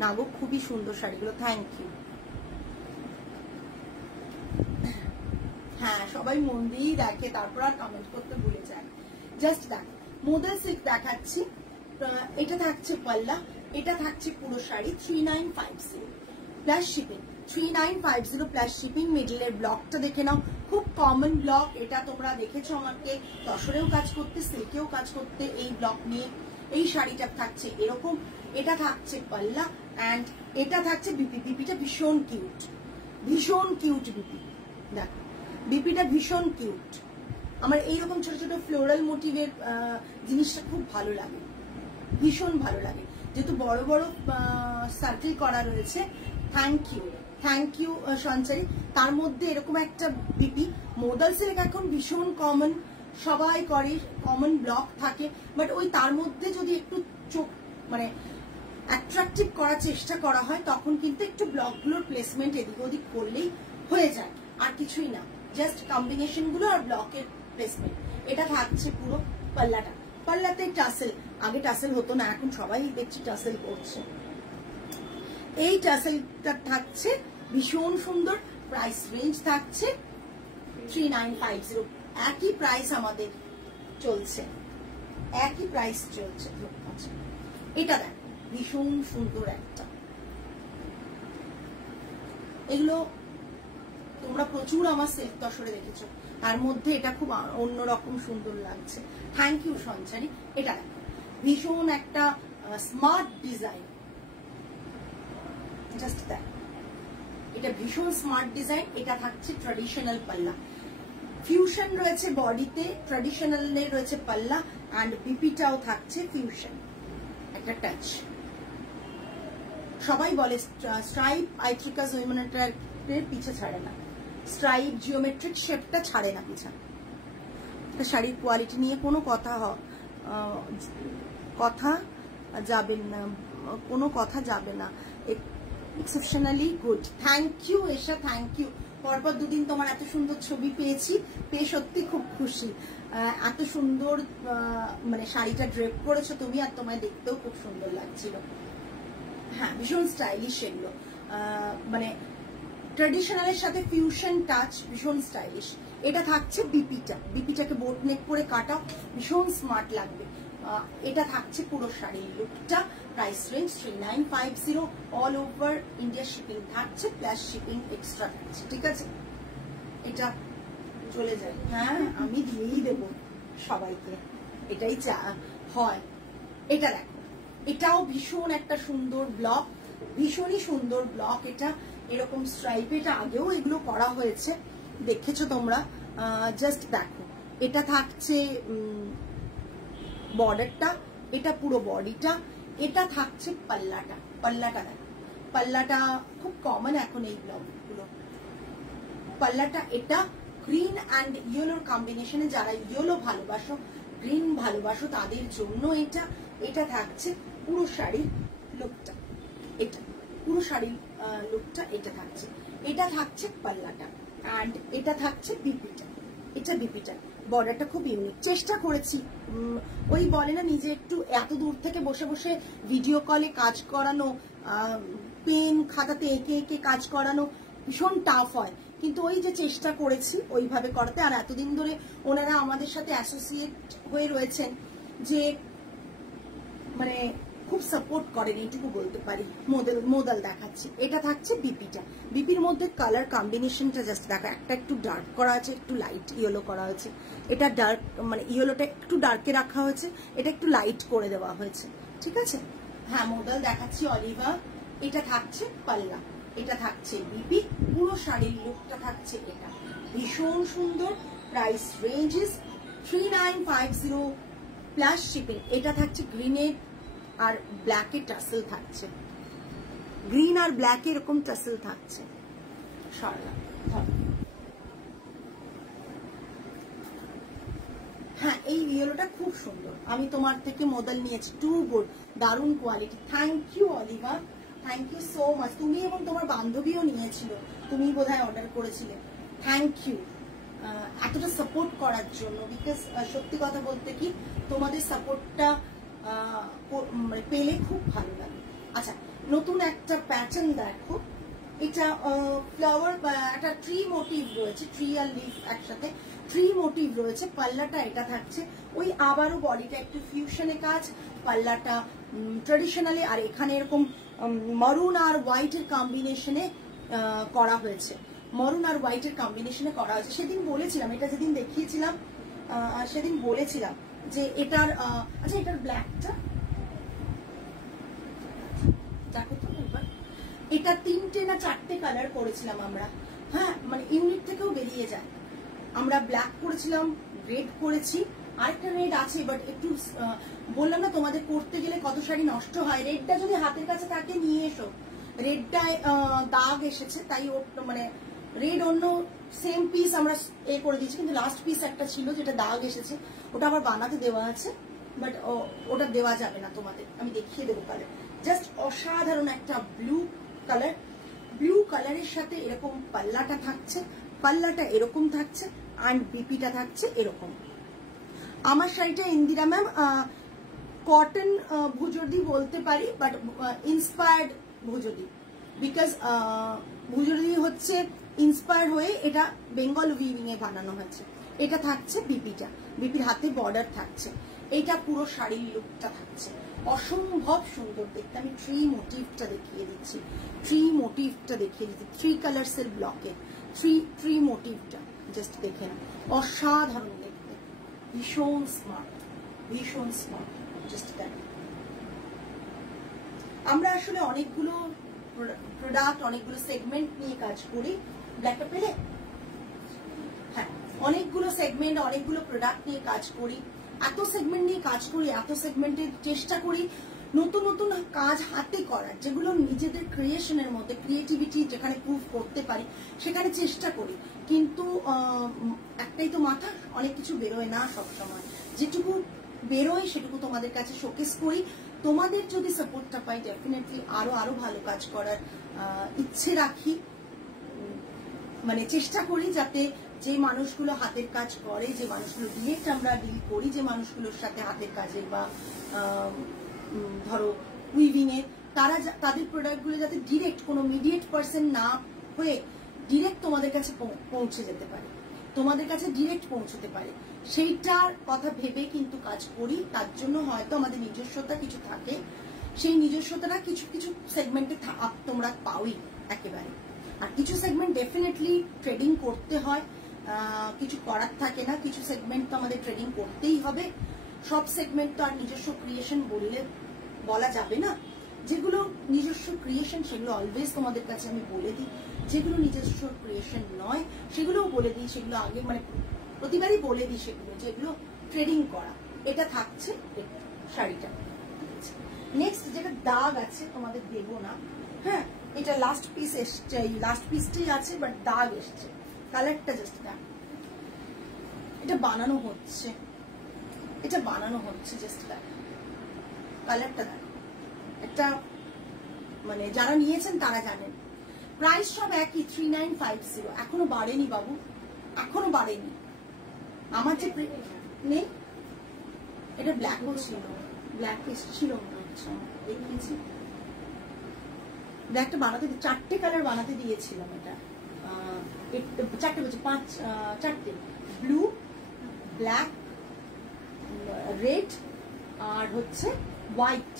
না গো, খুবই সুন্দর শাড়িগুলো, থ্যাংক ইউ। হ্যাঁ, সবাই মন দিয়েই দেখে, তারপর আর কমেন্ট করতে ভুলে যায়। জাস্ট দেখ, মোদাল সিল্ক দেখাচ্ছি। এটা থাকছে পাল্লা, এটা থাকছে পুরো sari 3950 plus shipping, 3950 plus shipping. মিডলের ব্লকটা দেখে নাও, খুব কমন ব্লক এটা। তোমরা দেখেছো আমাকে তসরেও কাজ করতে, সিল্কেও কাজ করতে এই ব্লক নিয়ে। এই শাড়িটা থাকছে এরকম, এটা থাকছে পাল্লা অ্যান্ড এটা থাকছে বিপি। বিপিটা ভীষণ কিউট, ভীষণ কিউট বিপি। দেখো বিপিটা ভীষণ কিউট। আমার এইরকম ছোট ছোট ফ্লোরাল মোটিভের জিনিসটা খুব ভালো লাগে, ভীষণ ভালো লাগে। যেহেতু বড় বড় সার্কেল করা রয়েছে। থ্যাংক ইউ, থ্যাংক ইউ সঞ্চারী। তার মধ্যে এরকম একটা বিপি। মোদাল সিল্ক এখন ভীষণ কমন, সবাই করে, কমন ব্লক থাকে, বাট ওই তার মধ্যে যদি একটু চোখ মানে অ্যাট্রাকটিভ করার চেষ্টা করা হয়, তখন কিন্তু একটু ব্লকগুলোর প্লেসমেন্ট এদিক ওদিক করলেই হয়ে যায়, আর কিছুই না। জাস্ট কম্বিনেশন গুলো আর ব্লকের প্লেসমেন্ট। এটা থাকছে পুরো পাল্লাটা। পাল্লাতে টাসেল, আগে টাসেল হতো না, এখন সবাই দেখছি টাসেল করছে। এই টাসেলটা থাকছে ভীষণ সুন্দর। প্রাইস রেঞ্জ থাকছে 3950। একই প্রাইস আমাদের চলছে, একই প্রাইস চলছে। এটা দেখ, ভীষণ সুন্দর একটা। এগুলো তোমরা প্রচুর আমার সিল্ক তসরে দেখেছো, তার মধ্যে এটা খুব অন্যরকম সুন্দর লাগছে। থ্যাংক ইউ সঞ্চারী। এটা দেখো, ভীষণ একটা স্মার্ট ডিজাইন। জাস্ট দেখ, এটা ভীষণ স্মার্ট ডিজাইন। এটা থাকছে ট্র্যাডিশনাল পাল্লা, ফিউশন রয়েছে বডিতে, ট্র্যাডিশনাল রয়েছে পাল্লা, অ্যান্ড বিপিটাও থাকছে ফিউশন, একটা টাচ। সবাই বলে স্ট্রাইপ আইট্রিকাস উইমেনের পিছে ছাড়ে না, স্ট্রাইপ জিওমেট্রিক শেপটা ছাড়ে না পিছা। শাড়ির কোয়ালিটি নিয়ে কোনো কথা যাবে না, কোনো কথা যাবে না। Exceptionally good. Thank you Esha, thank you. পরপর দুদিন তোমার এত সুন্দর ছবি পেয়েছি, পেয়ে সত্যি খুব খুশি। এত সুন্দর মানে শাড়িটা ড্রেপ করেছো তুমি, আর তোমায় দেখতেও খুব সুন্দর লাগছিল। হ্যাঁ, ভীষণ স্টাইলিশ এগুলো, মানে ট্র্যাডিশনালের সাথে ফিউশন টাচ, ভীষণ স্টাইলিশ। এটা থাকছে বিপিটা, বিপিটাকে বোট নেক করে কাটা, ভীষণ স্মার্ট লাগবে। এটা থাকছে পুরো শাড়ির লুকটা। Price range 3950। All over India shipping থাকছে, প্লাস শিপিং এক্সট্রা থাকছে। ঠিক আছে, এটা চলে যায়। হ্যাঁ, আমি দিয়েই দেব সবাইকে, এটাই হয়। এটা দেখো, এটাও ভীষণ একটা সুন্দর ব্লক, ভীষণই সুন্দর ব্লক। এটা এরকম স্ট্রাইপে, এটা আগেও এগুলো করা হয়েছে, দেখেছো তোমরা। জাস্ট দেখো, এটা থাকছে বর্ডারটা, এটা পুরো বডিটা, এটা থাকছে পাল্লাটা। পাল্লাটা দেখো, পাল্লাটা খুব কমন এখন এই ব্লাউজগুলো। পাল্লাটা এটা গ্রিন অ্যান্ড ইয়েলোর কম্বিনেশনে, যারা ইয়েলো ভালোবাসো, গ্রিন ভালোবাসো, তাদের জন্য এটা। এটা থাকছে পুরো শাড়ির লুকটা, এটা পুরো শাড়ির লুকটা এটা থাকছে। এটা থাকছে পাল্লাটা অ্যান্ড এটা থাকছে বিপিটা। এটা বিপিটা, বর্ডারটা খুব ইউনিক। চেষ্টা করেছি, ওই বলে না নিজে একটু এত দূর থেকে বসে বসে ভিডিও কলে কাজ করানো, পেন খাতাতে এঁকে এঁকে কাজ করানো ভীষণ টাফ হয়, কিন্তু ওই যে চেষ্টা করেছি ওইভাবে করতে। আর এতদিন ধরে ওনারা আমাদের সাথে অ্যাসোসিয়েট হয়ে রয়েছেন, যে মানে খুব সাপোর্ট করেন, এইটুকু বলতে পারি। মোদাল দেখাচ্ছি, এটা থাকছে বিপিটা। বিপির মধ্যে কালার কম্বিনেশনটা জাস্ট দেখো, একটা একটু ডার্ক করা আছে, একটু লাইট ইয়েলো করা হয়েছে। এটা ডার্ক, মানে ইয়েলোটা একটু ডার্কে রাখা হয়েছে, এটা একটু লাইট করে দেওয়া হয়েছে, ঠিক আছে। হ্যাঁ, মোদাল দেখাচ্ছি অলিভা। এটা থাকছে পাল্লা, এটা থাকছে বিপি। পুরো শাড়ির লুকটা থাকছে এটা, ভীষণ সুন্দর। Price ranges 3950 plus shipping. এটা থাকছে গ্রিনের আর ব্ল্যাকে টাসেল থাকছে, গ্রিন আর ব্ল্যাকে এরকম টাসেল থাকছে। হ্যাঁ, এই ইয়েলোটা খুব সুন্দর। আমি তোমার থেকে মোদাল নিয়েছি, টু গুড, দারুণ quality. Thank you Oliva, thank you so much. তুমি এবং তোমার বান্ধবীও নিয়েছিল, তুমি বোধহয় অর্ডার করেছিলে। থ্যাংক ইউ এতটা সাপোর্ট করার জন্য, বিকজ সত্যি কথা বলতে কি, তোমাদের সাপোর্টটা পেলে খুব ভালো লাগে। আচ্ছা, নতুন একটা প্যাটার্ন দেখো। এটা ফ্লাওয়ার, একটা ট্রি মোটিভ রয়েছে, ট্রি আর লিফ একসাথে ট্রি মোটিভ রয়েছে। পাল্লাটা এটা থাকছে ওই আবারও বডিটা একটু ফিউশনে কাজ, পাল্লাটা ট্রেডিশনালি, আর এখানে এরকম মরুন আর হোয়াইটের কম্বিনেশনে করা হয়েছে, মরুন আর হোয়াইটের কম্বিনেশনে করা হয়েছে। সেদিন বলেছিলাম, এটা যেদিন দেখিয়েছিলাম সেদিন বলেছিলাম যে এটার, আচ্ছা এটার ব্ল্যাকটা দেখো তো একবার। এটা 3টে না 4টে কালার করেছিলাম আমরা, হ্যাঁ, মানে ইউনিট থেকেও বেরিয়ে যায়। আমরা ব্ল্যাক করেছিলাম, রেড করেছি, আরেকটা রেড আছে, বাট একটু বললাম না তোমাদের করতে গেলে কত শাড়ি নষ্ট হয়। রেডটা যদি হাতের কাছে থাকে নিয়ে এসো, রেডটায় দাগ এসেছে, তাই ওর মানে রেড অন্য সেম পিস আমরা করে দিয়েছি, কিন্তু লাস্ট পিস একটা ছিল যেটা দাগ এসেছে, ওটা আবার বানাতে দেওয়া আছে, বাট ওটা দেওয়া যাবে না তোমাদের, আমি দেখিয়ে দেবো কালার। জাস্ট অসাধারণ একটা ব্লু কালার, ব্লু কালারের সাথে এরকম পাল্লাটা থাকছে, পাল্লাটা এরকম থাকছে, অ্যান্ড বিপিটা থাকছে এরকম। আমার শাড়িটা ইন্দিরা ম্যাম কটন ভুজদি বলতে পারি, বাট ইন্সপায়ার্ড ভুজদি, বিকজ ভুজদি হচ্ছে ইন্সপায়ার হয়ে এটা বেঙ্গল উইভিং এ বানানো হয়েছে। এটা থাকছে বিপিটা, বিপির হাতে বর্ডার থাকছে। এটা পুরো শাড়ির লুকটা থাকছে অসম্ভব সুন্দর দেখতে। আমি ট্রি মোটিভটা দেখিয়ে দিচ্ছি, ট্রি মোটিভটা দেখিয়ে দিচ্ছি, 3 কালার্স এর ব্লকে ট্রি মোটিভটা জাস্ট দেখে না, অসাধারণ দেখতে, ভীষণ স্মার্ট, ভীষণ স্মার্ট। জাস্ট দেখ, আমরা আসলে অনেকগুলো প্রোডাক্ট, অনেকগুলো সেগমেন্ট নিয়ে কাজ করি। ব্ল্যাকটা পেলে, হ্যাঁ, অনেকগুলো সেগমেন্ট, অনেকগুলো প্রোডাক্ট নিয়ে কাজ করি। এত সেগমেন্ট নিয়ে কাজ করি, এত সেগমেন্টের চেষ্টা করি নতুন নতুন কাজ হাতে করার, যেগুলো নিজেদের ক্রিয়েশনের মধ্যে, ক্রিয়েটিভিটি যেখানে প্রুভ করতে পারি সেখানে চেষ্টা করি। কিন্তু একটাই তো মাথা, অনেক কিছু বেরোয় না সবসময়। যেটুকু বেরোয় সেটুকু তোমাদের কাছে শোকেস করি। তোমাদের যদি সাপোর্টটা পাই, ডেফিনেটলি আরো ভালো কাজ করার ইচ্ছে রাখি। মানে চেষ্টা করি যাতে যে মানুষগুলো হাতের কাজ করে, যে মানুষগুলো ডিরেক্ট আমরা ডিল করি, যে মানুষগুলোর সাথে হাতের কাজের বা ধরো উইভিং এর, তারা তাদের প্রোডাক্টগুলো যাতে ডিরেক্ট কোনো মিডিয়েট পার্সন না হয়ে ডিরেক্ট তোমাদের কাছে পৌঁছে যেতে পারে, তোমাদের কাছে ডিরেক্ট পৌঁছতে পারে, সেইটার কথা ভেবে কিন্তু কাজ করি। তার জন্য হয়তো আমাদের নিজস্বতা কিছু থাকে, সেই নিজস্বতাটা কিছু কিছু সেগমেন্টে তোমরা পাওই একেবারে। আর কিছু সেগমেন্ট ডেফিনেটলি ট্রেডিং করতে হয়, কিছু করার থাকে না, কিছু সেগমেন্ট তো আমাদের ট্রেডিং করতেই হবে। সব সেগমেন্ট তো আর নিজস্ব ক্রিয়েশন বলা যাবে না। যেগুলো নিজস্ব ক্রিয়েশন সেগুলো অলওয়েজ তোমাদের কাছে আমি বলে দিই, যেগুলো নিজস্ব ক্রিয়েশন নয় সেগুলোও বলে দিই, সেগুলো আগে মানে প্রতিবারই বলে দিই, সেগুলো যেগুলো ট্রেডিং করা। এটা থাকছে শাড়িটা। নেক্সট যেটা দাগ আছে তোমাদের দেবো না, হ্যাঁ, এটা লাস্ট পিস এসছে, লাস্ট পিসটাই আছে বাট দাগ এসছে। কালারটা জাস্ট দেখ, এটা বানানো হচ্ছে, এটা বানানো হচ্ছে জাস্ট দেখ কালারটা দেখ। একটা মানে যারা নিয়েছেন তারা জানেন। প্রাইস সব একই 3950। এখনো বাড়েনি বাবু, এখনো বাড়েনি। আমার যে নেই, এটা ব্ল্যাকও ছিল, ব্ল্যাক ছিল মনে হচ্ছে, দেখিয়েছি ব্ল্যাকটা বানাতে, 4টে কালার বানাতে দিয়েছিলাম। এটা 4টে বলছি, 4টে, ব্লু, ব্ল্যাক, রেড আর হচ্ছে হোয়াইট,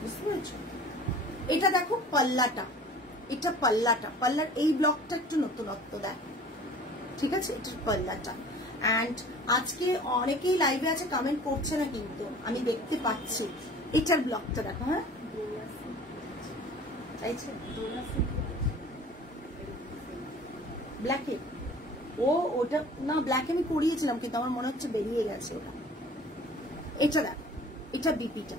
বুঝতে পেরেছো? এটা দেখো পাল্লাটা, এটা পাল্লাটা, পাল্লার এই ব্লকটা একটু নতুনত্ব দেয়, ঠিক আছে? এটার পাল্লাটা। অ্যান্ড আজকে অনেকেই লাইভে আছে, কমেন্ট করছে না কিন্তু আমি দেখতে পাচ্ছি। এটার ব্লকটা দেখো, হ্যাঁ ব্ল্যাকে, ও ওটা না ব্ল্যাকে আমি করিয়েছিলাম কিন্তু আমার মনে হচ্ছে বেরিয়ে গেছে ওটা। এটা দেখ, এটা বিপিটা,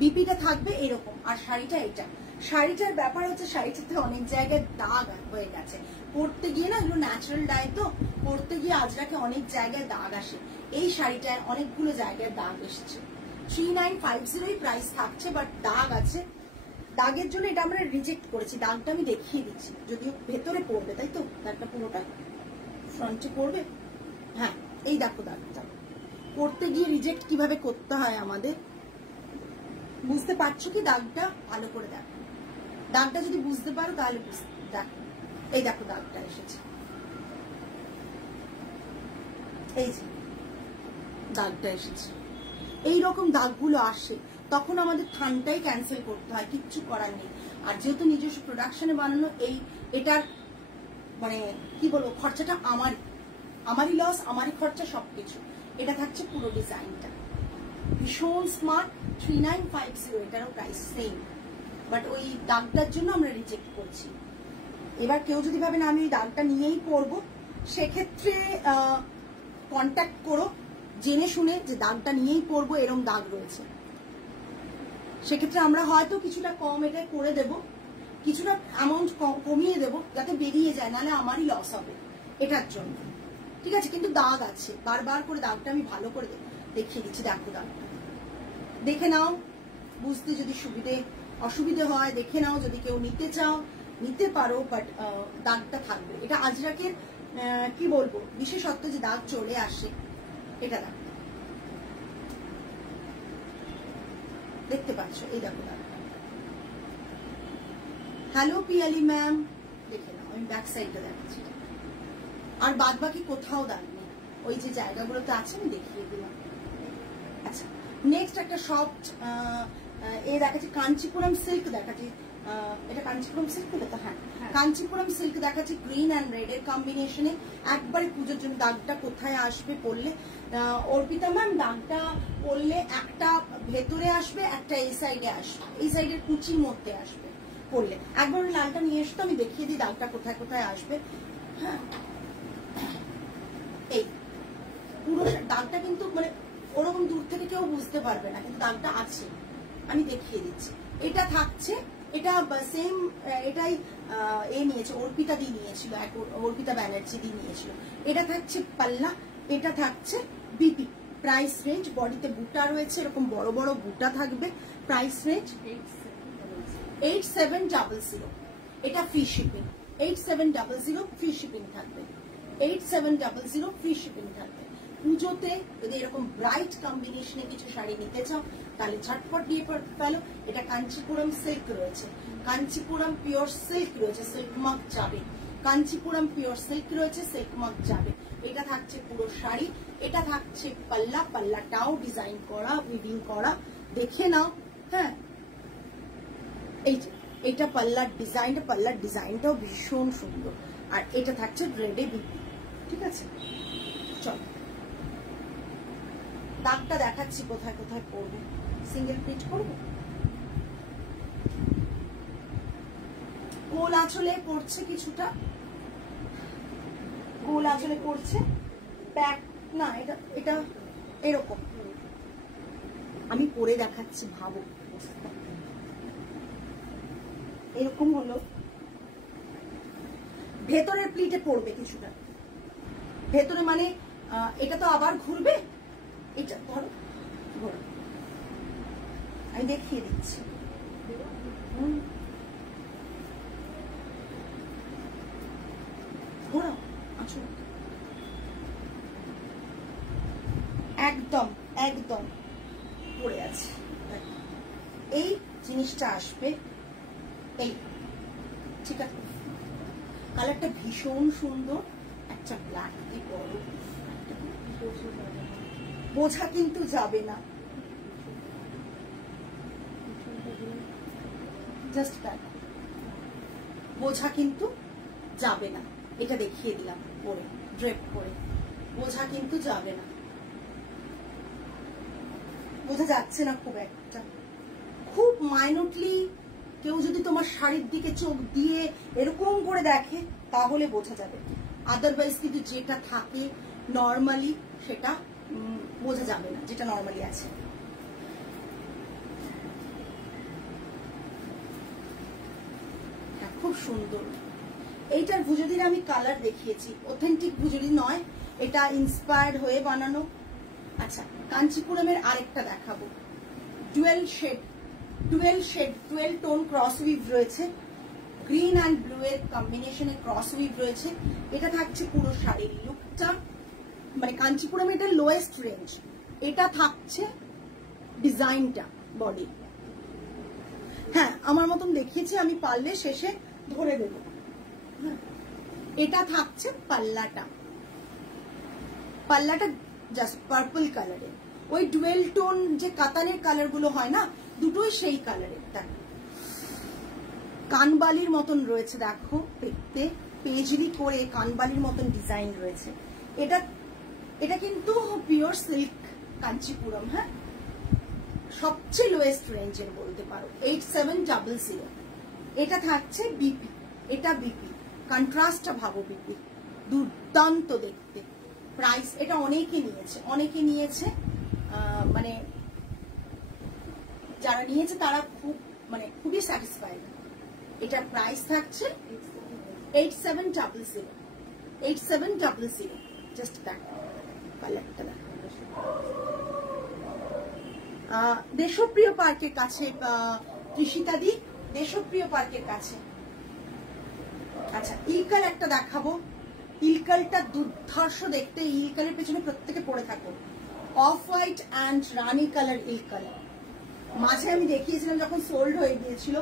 বিপিটা থাকবে এরকম। আর শাড়িটা এটা, শাড়িটার ব্যাপার হচ্ছে শাড়িটাতে অনেক জায়গায় দাগ হয়ে গেছে, পরতে গিয়ে না, এগুলো ন্যাচারাল ডাই তো, পরতে গিয়ে আজরাকে অনেক জায়গায় দাগ আসে। এই শাড়িটায় অনেকগুলো জায়গায় দাগ এসছে। 3950 প্রাইস থাকছে, বাট দাগ আছে। দাগের জন্য এটা আমরা রিজেক্ট করেছি। দাগটা আমি দেখিয়ে দিচ্ছি, যদিও ভেতরে পড়বে, তাই তো? দাগটা পুরোটা ফ্রন্টে পড়বে, হ্যাঁ এই দেখো দাগটা। পড়তে গিয়ে রিজেক্ট কিভাবে করতে হয় আমাদের, বুঝতে পারছো কি? দাগটা ভালো করে দেখো, দাগটা যদি বুঝতে পারো তাহলে দেখো, এই দেখো দাগটা এসেছে, এই যে দাগটা এসেছে। এইরকম দাগগুলো আসে, তখন আমাদের থানটাই ক্যান্সেল করতে হয়, কিচ্ছু করার নেই। আর যেহেতু নিজস্ব প্রোডাকশনে বানানো, এটার মানে কি বলবো, খরচাটা আমারই লস, আমারই খরচা সবকিছু। এটা থাকছে পুরো ডিজাইনটা, ভীষণ স্মার্ট। 3950, এটারও প্রাইস সেম, বাট ওই দাগটার জন্য আমরা রিজেক্ট করছি। এবার কেউ যদি ভাবে না আমি ওই দাগটা নিয়েই পরবো, সেক্ষেত্রে কন্ট্যাক্ট করো জেনে শুনে যে দাগটা নিয়েই পরবো, এরকম দাগ রয়েছে। সেক্ষেত্রে আমরা হয়তো কিছুটা কম এটা করে দেব, কিছুটা অ্যামাউন্ট কমিয়ে দেব, যাতে বেরিয়ে যায়, নাহলে আমারই লস হবে এটার জন্য, ঠিক আছে? কিন্তু দাগ আছে, বারবার করে দাগটা আমি ভালো করে দেখিয়ে দিচ্ছি। দেখো দাগটা দেখে নাও, বুঝতে যদি অসুবিধে হয় দেখে নাও। যদি কেউ নিতে চাও নিতে পারো, বাট দাগটা থাকবে। এটা আজরাকের কি বলবো বিশেষত্ব, যে দাগ চলে আসে। এটা দাগ দেখতে পাচ্ছ, এই দেখো দাগ। হ্যালো পিয়ালি ম্যাম, দেখে নাও, আমি ব্যাক সাইডটা দেখাচ্ছি। আর বাদ বাকি কোথাও দাগ নেই, ওই যে জায়গাগুলোতে আছে আমি দেখিয়ে দিলাম। আচ্ছা, নেক্সট একটা সফট দেখাচ্ছি, কাঞ্চিপুরম সিল্ক দেখাচ্ছি। এটা কাঞ্চিপুরম সিল্ক তো, হ্যাঁ কাঞ্চিপুরম সিল্ক দেখাচ্ছি, গ্রিন অ্যান্ড রেড এর কম্বিনেশনে। একবারে পুজোর জন্য। দাগটা কোথায় আসবে পড়লে, অর্পিতা ম্যাম? দাগটা পড়লে একটা ভেতরে আসবে, একটা এই সাইডে আসবে, এই সাইডের কুচির মধ্যে আসবে পড়লে। একবার লালটা নিয়ে এসতো, আমি দেখিয়ে দিই দাগটা কোথায় কোথায় আসবে। হ্যাঁ, এই পুরো দাগটা কিন্তু মানে ওরকম দূর থেকে কেউ বুঝতে পারবে না, কিন্তু দাগটা আছে, আমি দেখিয়ে দিচ্ছি। এটা থাকছে, এটা সেম, এটাই নিয়েছে, অর্পিতা দি নিয়েছিল, অর্পিতা ব্যানার্জি দি নিয়েছিল। এটা থাকছে পাল্লা, এটা থাকছে বিপি। প্রাইস রেঞ্জ, বডিতে বুটা রয়েছে, এরকম বড় বড় বুটা থাকবে। Price range 8700। এটা ফ্রি শিপিং, 8700 ফ্রি শিপিং থাকবে, 8700 ফ্রি শিপিং থাকবে। পুজোতে যদি এরকম ব্রাইট কম্বিনেশনে কিছু শাড়ি নিতে চাও তাহলে ঝটপট দিয়ে ফেলো। এটা কাঞ্চিপুরম সিল্ক রয়েছে, কাঞ্চিপুরম পিওর সিল্ক রয়েছে, সিল্ক মার্ক যাবে। কাঞ্চিপুরম পিওর সিল্ক রয়েছে, সিল্ক মার্ক যাবে। এটা থাকছে পুরো শাড়ি, এটা থাকছে পাল্লা, পাল্লাটাও ডিজাইন করা, উইভিং করা, দেখে নাও। হ্যাঁ, এইটা পাল্লার ডিজাইনটা, পাল্লার ডিজাইনটাও ভীষণ সুন্দর। আর এটা থাকছে রেডে বিপি, ঠিক আছে? চলো দাগটা দেখাচ্ছি কোথায় কোথায় পড়বো। সিঙ্গেল প্রিন্ট করবো, গোল আঁচলে পড়ছে কিছুটা, গোল আঁচলে পড়ছে, ব্যাক না, এটা এরকম আমি পরে দেখাচ্ছি, ভাবো। এরকম হলো, ভেতরের প্লিটে পড়বে কিছুটা, ভেতরে মানে এটা তো আবার ঘুরবে, এটা ধরো ঘোরো, আমি দেখিয়ে দিচ্ছি। ঘোরাও, আচ্ছা একদম একদম পড়ে আছে। এই জিনিসটা আসবে এই, ঠিক আছে, কালারটা ভীষণ সুন্দর, একটা ব্ল্যাক দিয়ে বড়, বোঝা কিন্তু যাবে না, জাস্ট দেখো, বোঝা কিন্তু যাবে না, এটা দেখিয়ে দিলাম পরে ড্রেপ করে, বোঝা কিন্তু যাবে না, বোঝা যাচ্ছে না খুব একটা, খুব মাইনটলি কেউ যদি তোমার শাড়ির দিকে চোখ দিয়ে এরকম করে দেখে তাহলে বোঝা যাবে, আদারওয়াইজ কিন্তু যেটা থাকে নর্মালি সেটা বোঝা যাবে না, যেটা নর্মালি আছে। খুব সুন্দর, এইটার ভুজুদির আমি কালার দেখিয়েছি, অথেন্টিক ভুজুদি নয়, এটা ইন্সপায়ার্ড হয়ে বানানো। আচ্ছা, কাঞ্চিপুরমের আরেকটা দেখাবো, ডুয়েল টোন ক্রস উইভ রয়েছে, গ্রিন অ্যান্ড ব্লু এর কম্বিনেশনে ক্রস উইভ রয়েছে। এটা থাকছে পুরো শাড়ির লুকটা, মানে কাঞ্চিপুরম এটা লোয়েস্ট রেঞ্জ, এটা থাকছে ডিজাইনটা বডি। হ্যাঁ, আমার মতন দেখিয়েছি আমি, পারলে শেষে ধরে দেবো। এটা থাকছে পাল্লাটা, পাল্লাটা জাস্ট পার্পল কালারের, ওই ডুয়েল টোন যে কাতানের কালার গুলো হয় না, দুটোই সেই কালারের। কানবালির মতন রয়েছে, দেখো দেখতে পেজরি করে কানবালির মতন ডিজাইন রয়েছে। এটা কিন্তু পিওর সিল্ক কাঞ্চিপুরম, হ্যাঁ, সবচেয়ে লোয়েস্ট রেঞ্জের বলতে পারো, 8700। এটা থাকছে বিপি, এটা বিপি, কন্ট্রাস্টটা ভাবো, বিপি দুর্দান্ত দেখতে। প্রাইস এটা অনেকে নিয়েছে, মানে যারা নিয়েছে তারা খুবই স্যাটিসফাইড। এটার প্রাইস থাকছে 8700। জাস্ট দেখো কালারটা, দেখো দেশপ্রিয় পার্কের কাছে, ত্রিশিতাদি দেশপ্রিয় পার্কের কাছে। আচ্ছা, ইলকাল একটা দেখাবো, ইলকালটা দুর্ধর্ষ দেখতে, ইলকালের পেছনে প্রত্যেকে পড়ে থাকো, off white and Rani colour Ilkal. মাঝে আমি দেখিয়েছিলাম যখন সোল্ড হয়ে গিয়েছিল,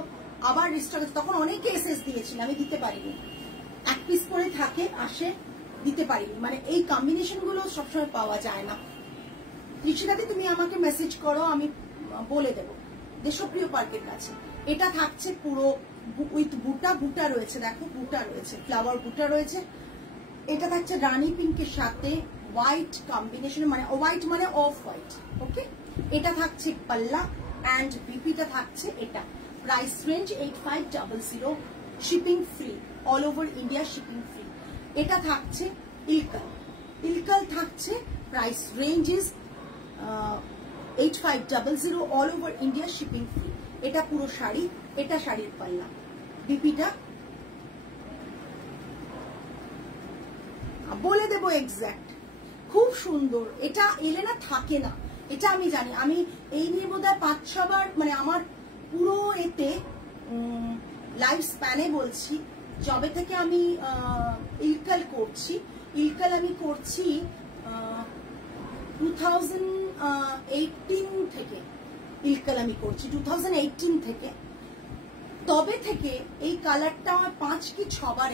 আবার রিস্টক, তখন অনেকে এসএস দিয়েছিল, আমি দিতে পারিনি, এক পিস করে থাকে, আসে, দিতে পারিনি, মানে এই কম্বিনেশন গুলো সবসময় পাওয়া যায় না। ত্রিশিতাদি তুমি আমাকে মেসেজ করো, আমি বলে দেব। দেশপ্রিয় পার্কের কাছে এটা থাকছে পুরো উইথ বুটা রয়েছে, দেখো বুটা রয়েছে, ফ্লাওয়ার বুটা রয়েছে। এটা থাকছে রানী পিঙ্কের সাথে হোয়াইট কম্বিনেশন, মানে হোয়াইট মানে অফ হোয়াইট, ওকে। এটা থাকছে পাল্লা অ্যান্ড বিপিটা থাকছে এটা। Price range 8500, shipping free, all over India shipping free. এটা থাকছে ইলকাল থাকছে, price range is 8500, all over India shipping free. এটা পুরো শাড়ি, এটা শাড়ির পাল্লা, বিপিটা বলে দেবো এক্স্যাক্ট, খুব সুন্দর। এটা এলে না থাকে না, এটা আমি জানি, আমি এই নিয়ে বোধহয় 5-6 বার, মানে আমার পুরো এতে লাইফ স্প্যানে বলছি, যবে থেকে আমি ইলকাল আমি করছি 2018 থেকে, ইলকাল আমি করছি 2018 থেকে, তবে থেকে এই কালারটা আমার 5 কি 6 বার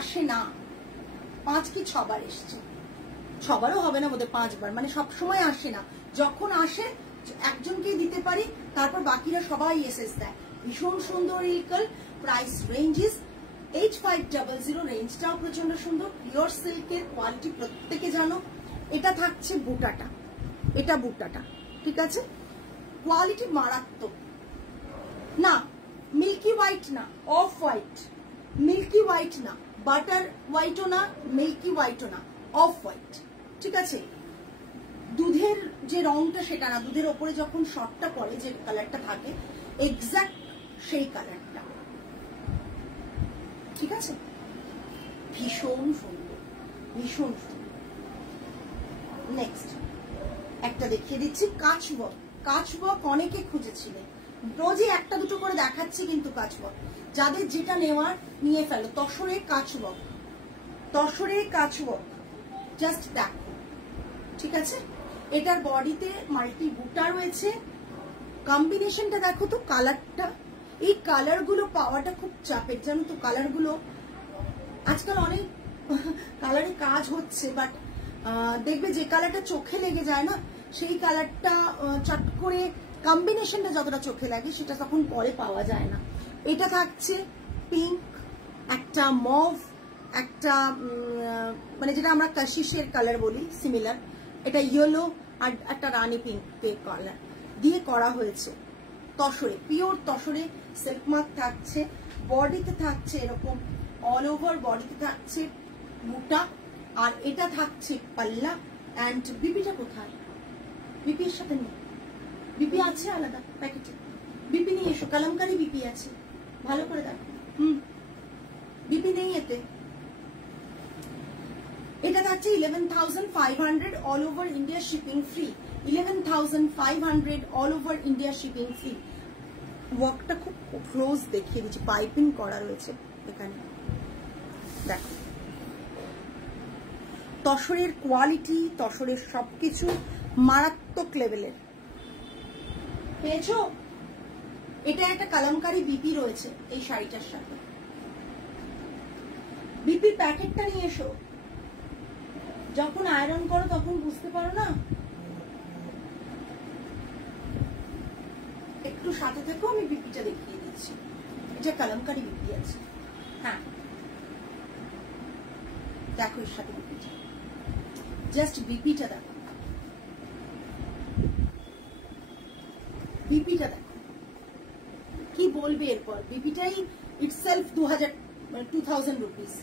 আসে না, 5 কি 6 বার এসছে, 6 বারও হবে না বোধহয়, 5 বার, মানে সবসময় আসে না, যখন আসে একজনকেই দিতে পারি, তারপর বাকিরা সবাই এসএস দেয়। ভীষণ সুন্দর ইলকাল, প্রাইস রেঞ্জ ইজ 8500, রেঞ্জটাও প্রচন্ড সুন্দর, পিওর সিল্কের কোয়ালিটি প্রত্যেকে জানো। এটা থাকছে বুটাটা, এটা বুটাটা, ঠিক আছে, কোয়ালিটি মারাত্মক না, মিল্কি হোয়াইট না, অফ হোয়াইট, মিল্কি হোয়াইট না, বাটার হোয়াইটও না, মিল্কি হোয়াইটও না, অফ হোয়াইট, ঠিক আছে। দুধের যে রংটা সেটা না, দুধের ওপরে যখন শর্টটা পড়ে যে কালারটা থাকে এক্স্যাক্ট সেই কালারটা, ঠিক আছে, ভীষণ সুন্দর, ভীষণ সুন্দর। নেক্সট একটা দেখিয়ে দিচ্ছি, কাচওয়ার্ক। কাচওয়ার্ক অনেকে খুঁজেছিলেন, রোজই একটা দুটো করে দেখাচ্ছি কিন্তু কাচওয়ার্ক। যাদের যেটা নেওয়ার নিয়ে ফেলো। তসরে কাচওয়ার্ক, তসরে কাচওয়ার্ক, জাস্ট দেখো, ঠিক আছে। এটার বডিতে মাল্টি বুটা রয়েছে। কম্বিনেশনটা দেখো তো, কালারটা, এই কালার গুলো পাওয়াটা খুব চাপের, জানো তো। কালার গুলো আজকাল অনেক কালারে কাজ হচ্ছে, বাট দেখবে যে কালারটা চোখে লেগে যায় না, সেই কালারটা চট করে কম্বিনেশনটা যতটা চোখে লাগে সেটা তখন পরে পাওয়া যায় না। এটা থাকছে পিঙ্ক, একটা মভ, একটা মানে যেটা আমরা কাশিসের কালার বলি সিমিলার, এটা ইয়েলো, আর একটা রানী পিঙ্ক কালার দিয়ে করা হয়েছে। তসরে, পিওর তসরে সিল্ক মার্ক থাকছে। বডিতে থাকছে এরকম, অল ওভার বডিতে থাকছে বুটা, আর এটা থাকছে পাল্লা। অ্যান্ড বিপিটা কোথায়? বিপি এর সাথে নেই, বিপি আছে আলাদা প্যাকেটে। বিপি নিয়ে এসো, কালামকারী বিপি আছে, ভালো করে দেখো। বিপি নেই এতে। এটা থাকছে 11,500 all over India shipping free. 11,500 all over India shipping free. ওয়ার্কটা খুব ক্লোজ দেখিয়ে দিচ্ছি, পাইপিং করা রয়েছে এখানে, দেখো। তসরের কোয়ালিটি, তসরের সবকিছু মারাত্মক লেভেলের পেয়েছো। এটা একটা কালামকারী বিপি রয়েছে এই শাড়িটার সাথে। বিপি প্যাকেটটা নিয়ে এসো, যখন আয়রন করো তখন বুঝতে পারো না। একটু সাথে থেকো, আমি বিপিটা দেখিয়ে দিচ্ছি। এটা কালামকারী বিপি আছে, হ্যাঁ দেখো এর সাথে বিপিটা, জাস্ট বিপিটা দেখো, বিপিটা দেখো, কি বলবে এরপর। বিপিটাই ইটসেলফ 2000 রুপিস,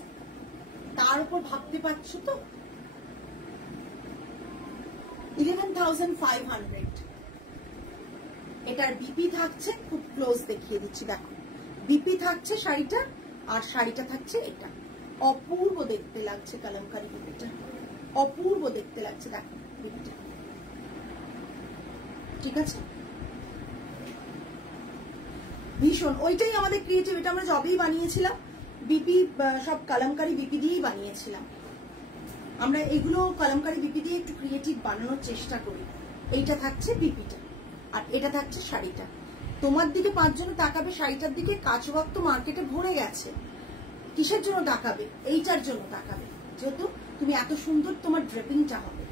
তার উপর ভাবতে পারছো তো। 11,500 এটার বিপি থাকছে, খুব ক্লোজ দেখিয়ে দিচ্ছি, দেখো বিপি থাকছে শাড়িটা, আর শাড়িটা থাকছে এটা। অপূর্ব দেখতে লাগছে কালামকারী বিপিটা, অপূর্ব দেখতে লাগছে, দেখো বিপিটা, ঠিক আছে। ভীষণ, ওইটাই আমাদের ক্রিয়েটিভ, এটা আমরা জবেই বানিয়েছিলাম, বিপি সব কালামকারী বিপি দিয়েই বানিয়েছিলাম। আমরা এগুলো কালামকারী বিপি দিয়ে একটু ক্রিয়েটিভ বানানোর চেষ্টা করি। এইটা থাকছে বিপিটা, আর এটা থাকছে শাড়িটা। তোমার দিকে 5 জন তাকাবে, শাড়িটার দিকে। কাচওয়ার্ক তো মার্কেটে ভরে গেছে, কিসের জন্য তাকাবে? এইটার জন্য তাকাবে, যেহেতু তুমি এত সুন্দর তোমার ড্রেপিংটা হবে।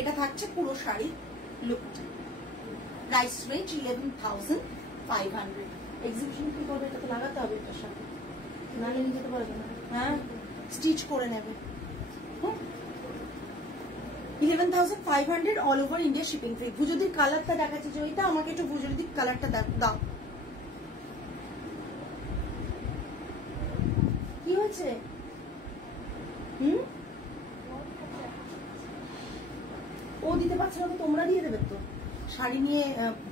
এটা থাকছে পুরো শাড়ির লুকটা। Price range 11,500। এক্সিবিশন কি করবে? এটা তো লাগাতে হবে এটার সাথে, নাহলে নিয়ে যেতে পারবে না। হ্যাঁ, স্টিচ করে নেবে। 11,500 all over India shipping free. ভুজুদির কালারটা দেখাচ্ছে যে ওইটা, আমাকে একটু ভুজুদির কালারটা দাও। কি হয়েছে? ও দিতে পারছে না তো তোমরা দিয়ে দেবে তো। শাড়ি নিয়ে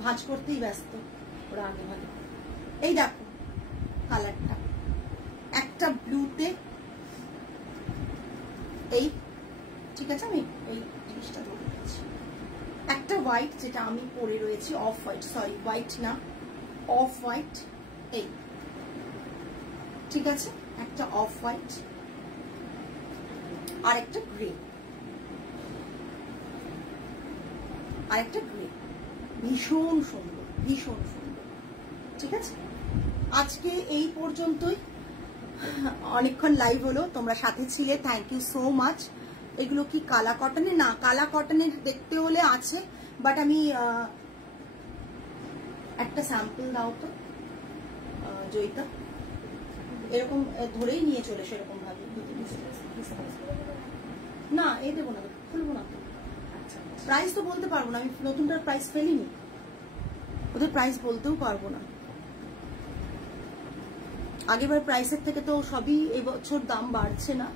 ভাঁজ করতেই ব্যস্ত ওরা আগে ভাগে। এই দেখো কালারটা, একটা ব্লুতে, এই ঠিক আছে, আমি এই জিনিসটা ধরে দিচ্ছি। একটা হোয়াইট, যেটা আমি পরে রয়েছি, অফ হোয়াইট, সরি হোয়াইট না, অফ হোয়াইট, এই ঠিক আছে, একটা অফ হোয়াইট, আর একটা গ্রে, আর একটা গ্রে। ভীষণ সুন্দর, ভীষণ সুন্দর, ঠিক আছে। আজকে এই পর্যন্তই, অনেকক্ষণ লাইভ হলো, তোমরা সাথে ছিলে, থ্যাংক ইউ সো মাচ। এগুলো কি কালা কটনের? না, কালা কটনের দেখতে হলে আছে, বাট আমি একটা স্যাম্পল দাও তো জয়িতা, এরকম ধরেই নিয়ে চলে সেরকম ভাবে। না এ দেবো না, খুলবো না তো। প্রাইস তো বলতে পারবো না, আমি নতুনটার প্রাইস ফেলিনি, ওদের প্রাইস বলতেও পারবো না। আগেরবার প্রাইসের থেকে তো সবই এবছর দাম বাড়ছে না।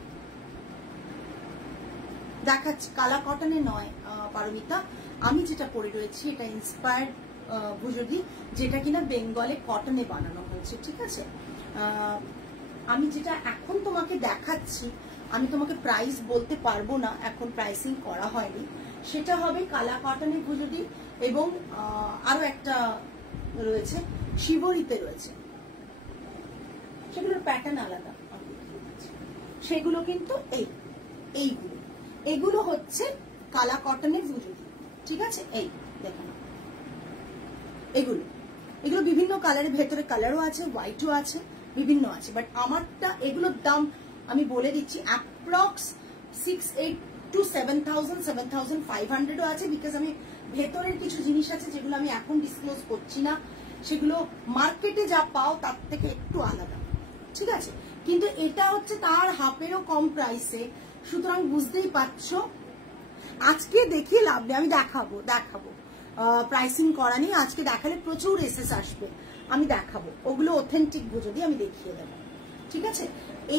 দেখাচ্ছি, কালা কটনে নয় পারমিতা, আমি যেটা পরে রয়েছি এটা ইন্সপায়ার্ড ভুজুদি, যেটা কিনা বেঙ্গলে কটনে বানানো হয়েছে, ঠিক আছে। আমি যেটা এখন তোমাকে দেখাচ্ছি, আমি তোমাকে প্রাইস বলতে পারবো না, এখন প্রাইসিং করা হয়নি। সেটা হবে কালা কটনের ভুজুডি এবং আরো একটা রয়েছে শিবরিতে রয়েছে, সেগুলোর প্যাটার্ন আলাদা। সেগুলো কিন্তু এইগুলো হচ্ছে কালা কটনের ভুজুডি, ঠিক আছে? এই দেখুন এগুলো বিভিন্ন কালারের, ভেতরে কালারও আছে, হোয়াইটও আছে, বিভিন্ন আছে। বাট আমারটা এগুলোর দাম আমি বলে দিচ্ছি অ্যাপ্রক্স 6,800 to 7,000, 7,500ও আছে, বিকজ আমি ভেতরের কিছু জিনিস আছে যেগুলো আমি এখন ডিসক্লোজ করছি না, সেগুলো মার্কেটে যা পাও তার থেকে একটু আলাদা, ঠিক আছে? কিন্তু এটা হচ্ছে তার হাফেরও কম প্রাইসে, সুতরাং বুঝতেই পারছো আজকে দেখিয়ে লাভ নেই। আমি দেখাবো প্রাইসিং করা নেই, আজকে দেখালে প্রচুর এসএস আসবে, আমি দেখাবো ওগুলো অথেন্টিক যদি আমি দেখিয়ে দেবো, ঠিক আছে?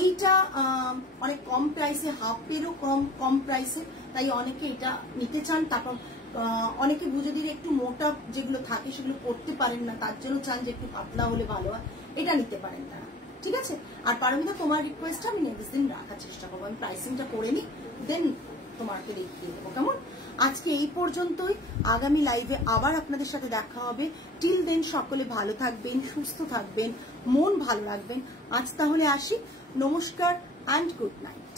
এইটা অনেক কম প্রাইসে, হাফেরও কম প্রাইসে, তাই অনেকে এটা নিতে চান। তারপর অনেকে ভুজুদির একটু মোটা যেগুলো থাকে সেগুলো করতে পারেন না, তার জন্য চান যে একটু পাতলা হলে ভালো হয়, এটা নিতে পারেন তারা, ঠিক আছে? আর পারমিতা তোমার রিকোয়েস্ট আমি নেক্সট দিন রাখার চেষ্টা করবো, আমি প্রাইসিংটা করে নিই, দেন তোমাকে দেখিয়ে দেবো, কেমন? আজকে এই পর্যন্তই, আগামী লাইভে আবার আপনাদের সাথে দেখা হবে। টিল দেন সকলে ভালো থাকবেন, সুস্থ থাকবেন, মন ভালো রাখবেন। আজ তাহলে আসি, নমস্কার অ্যান্ড গুড নাইট।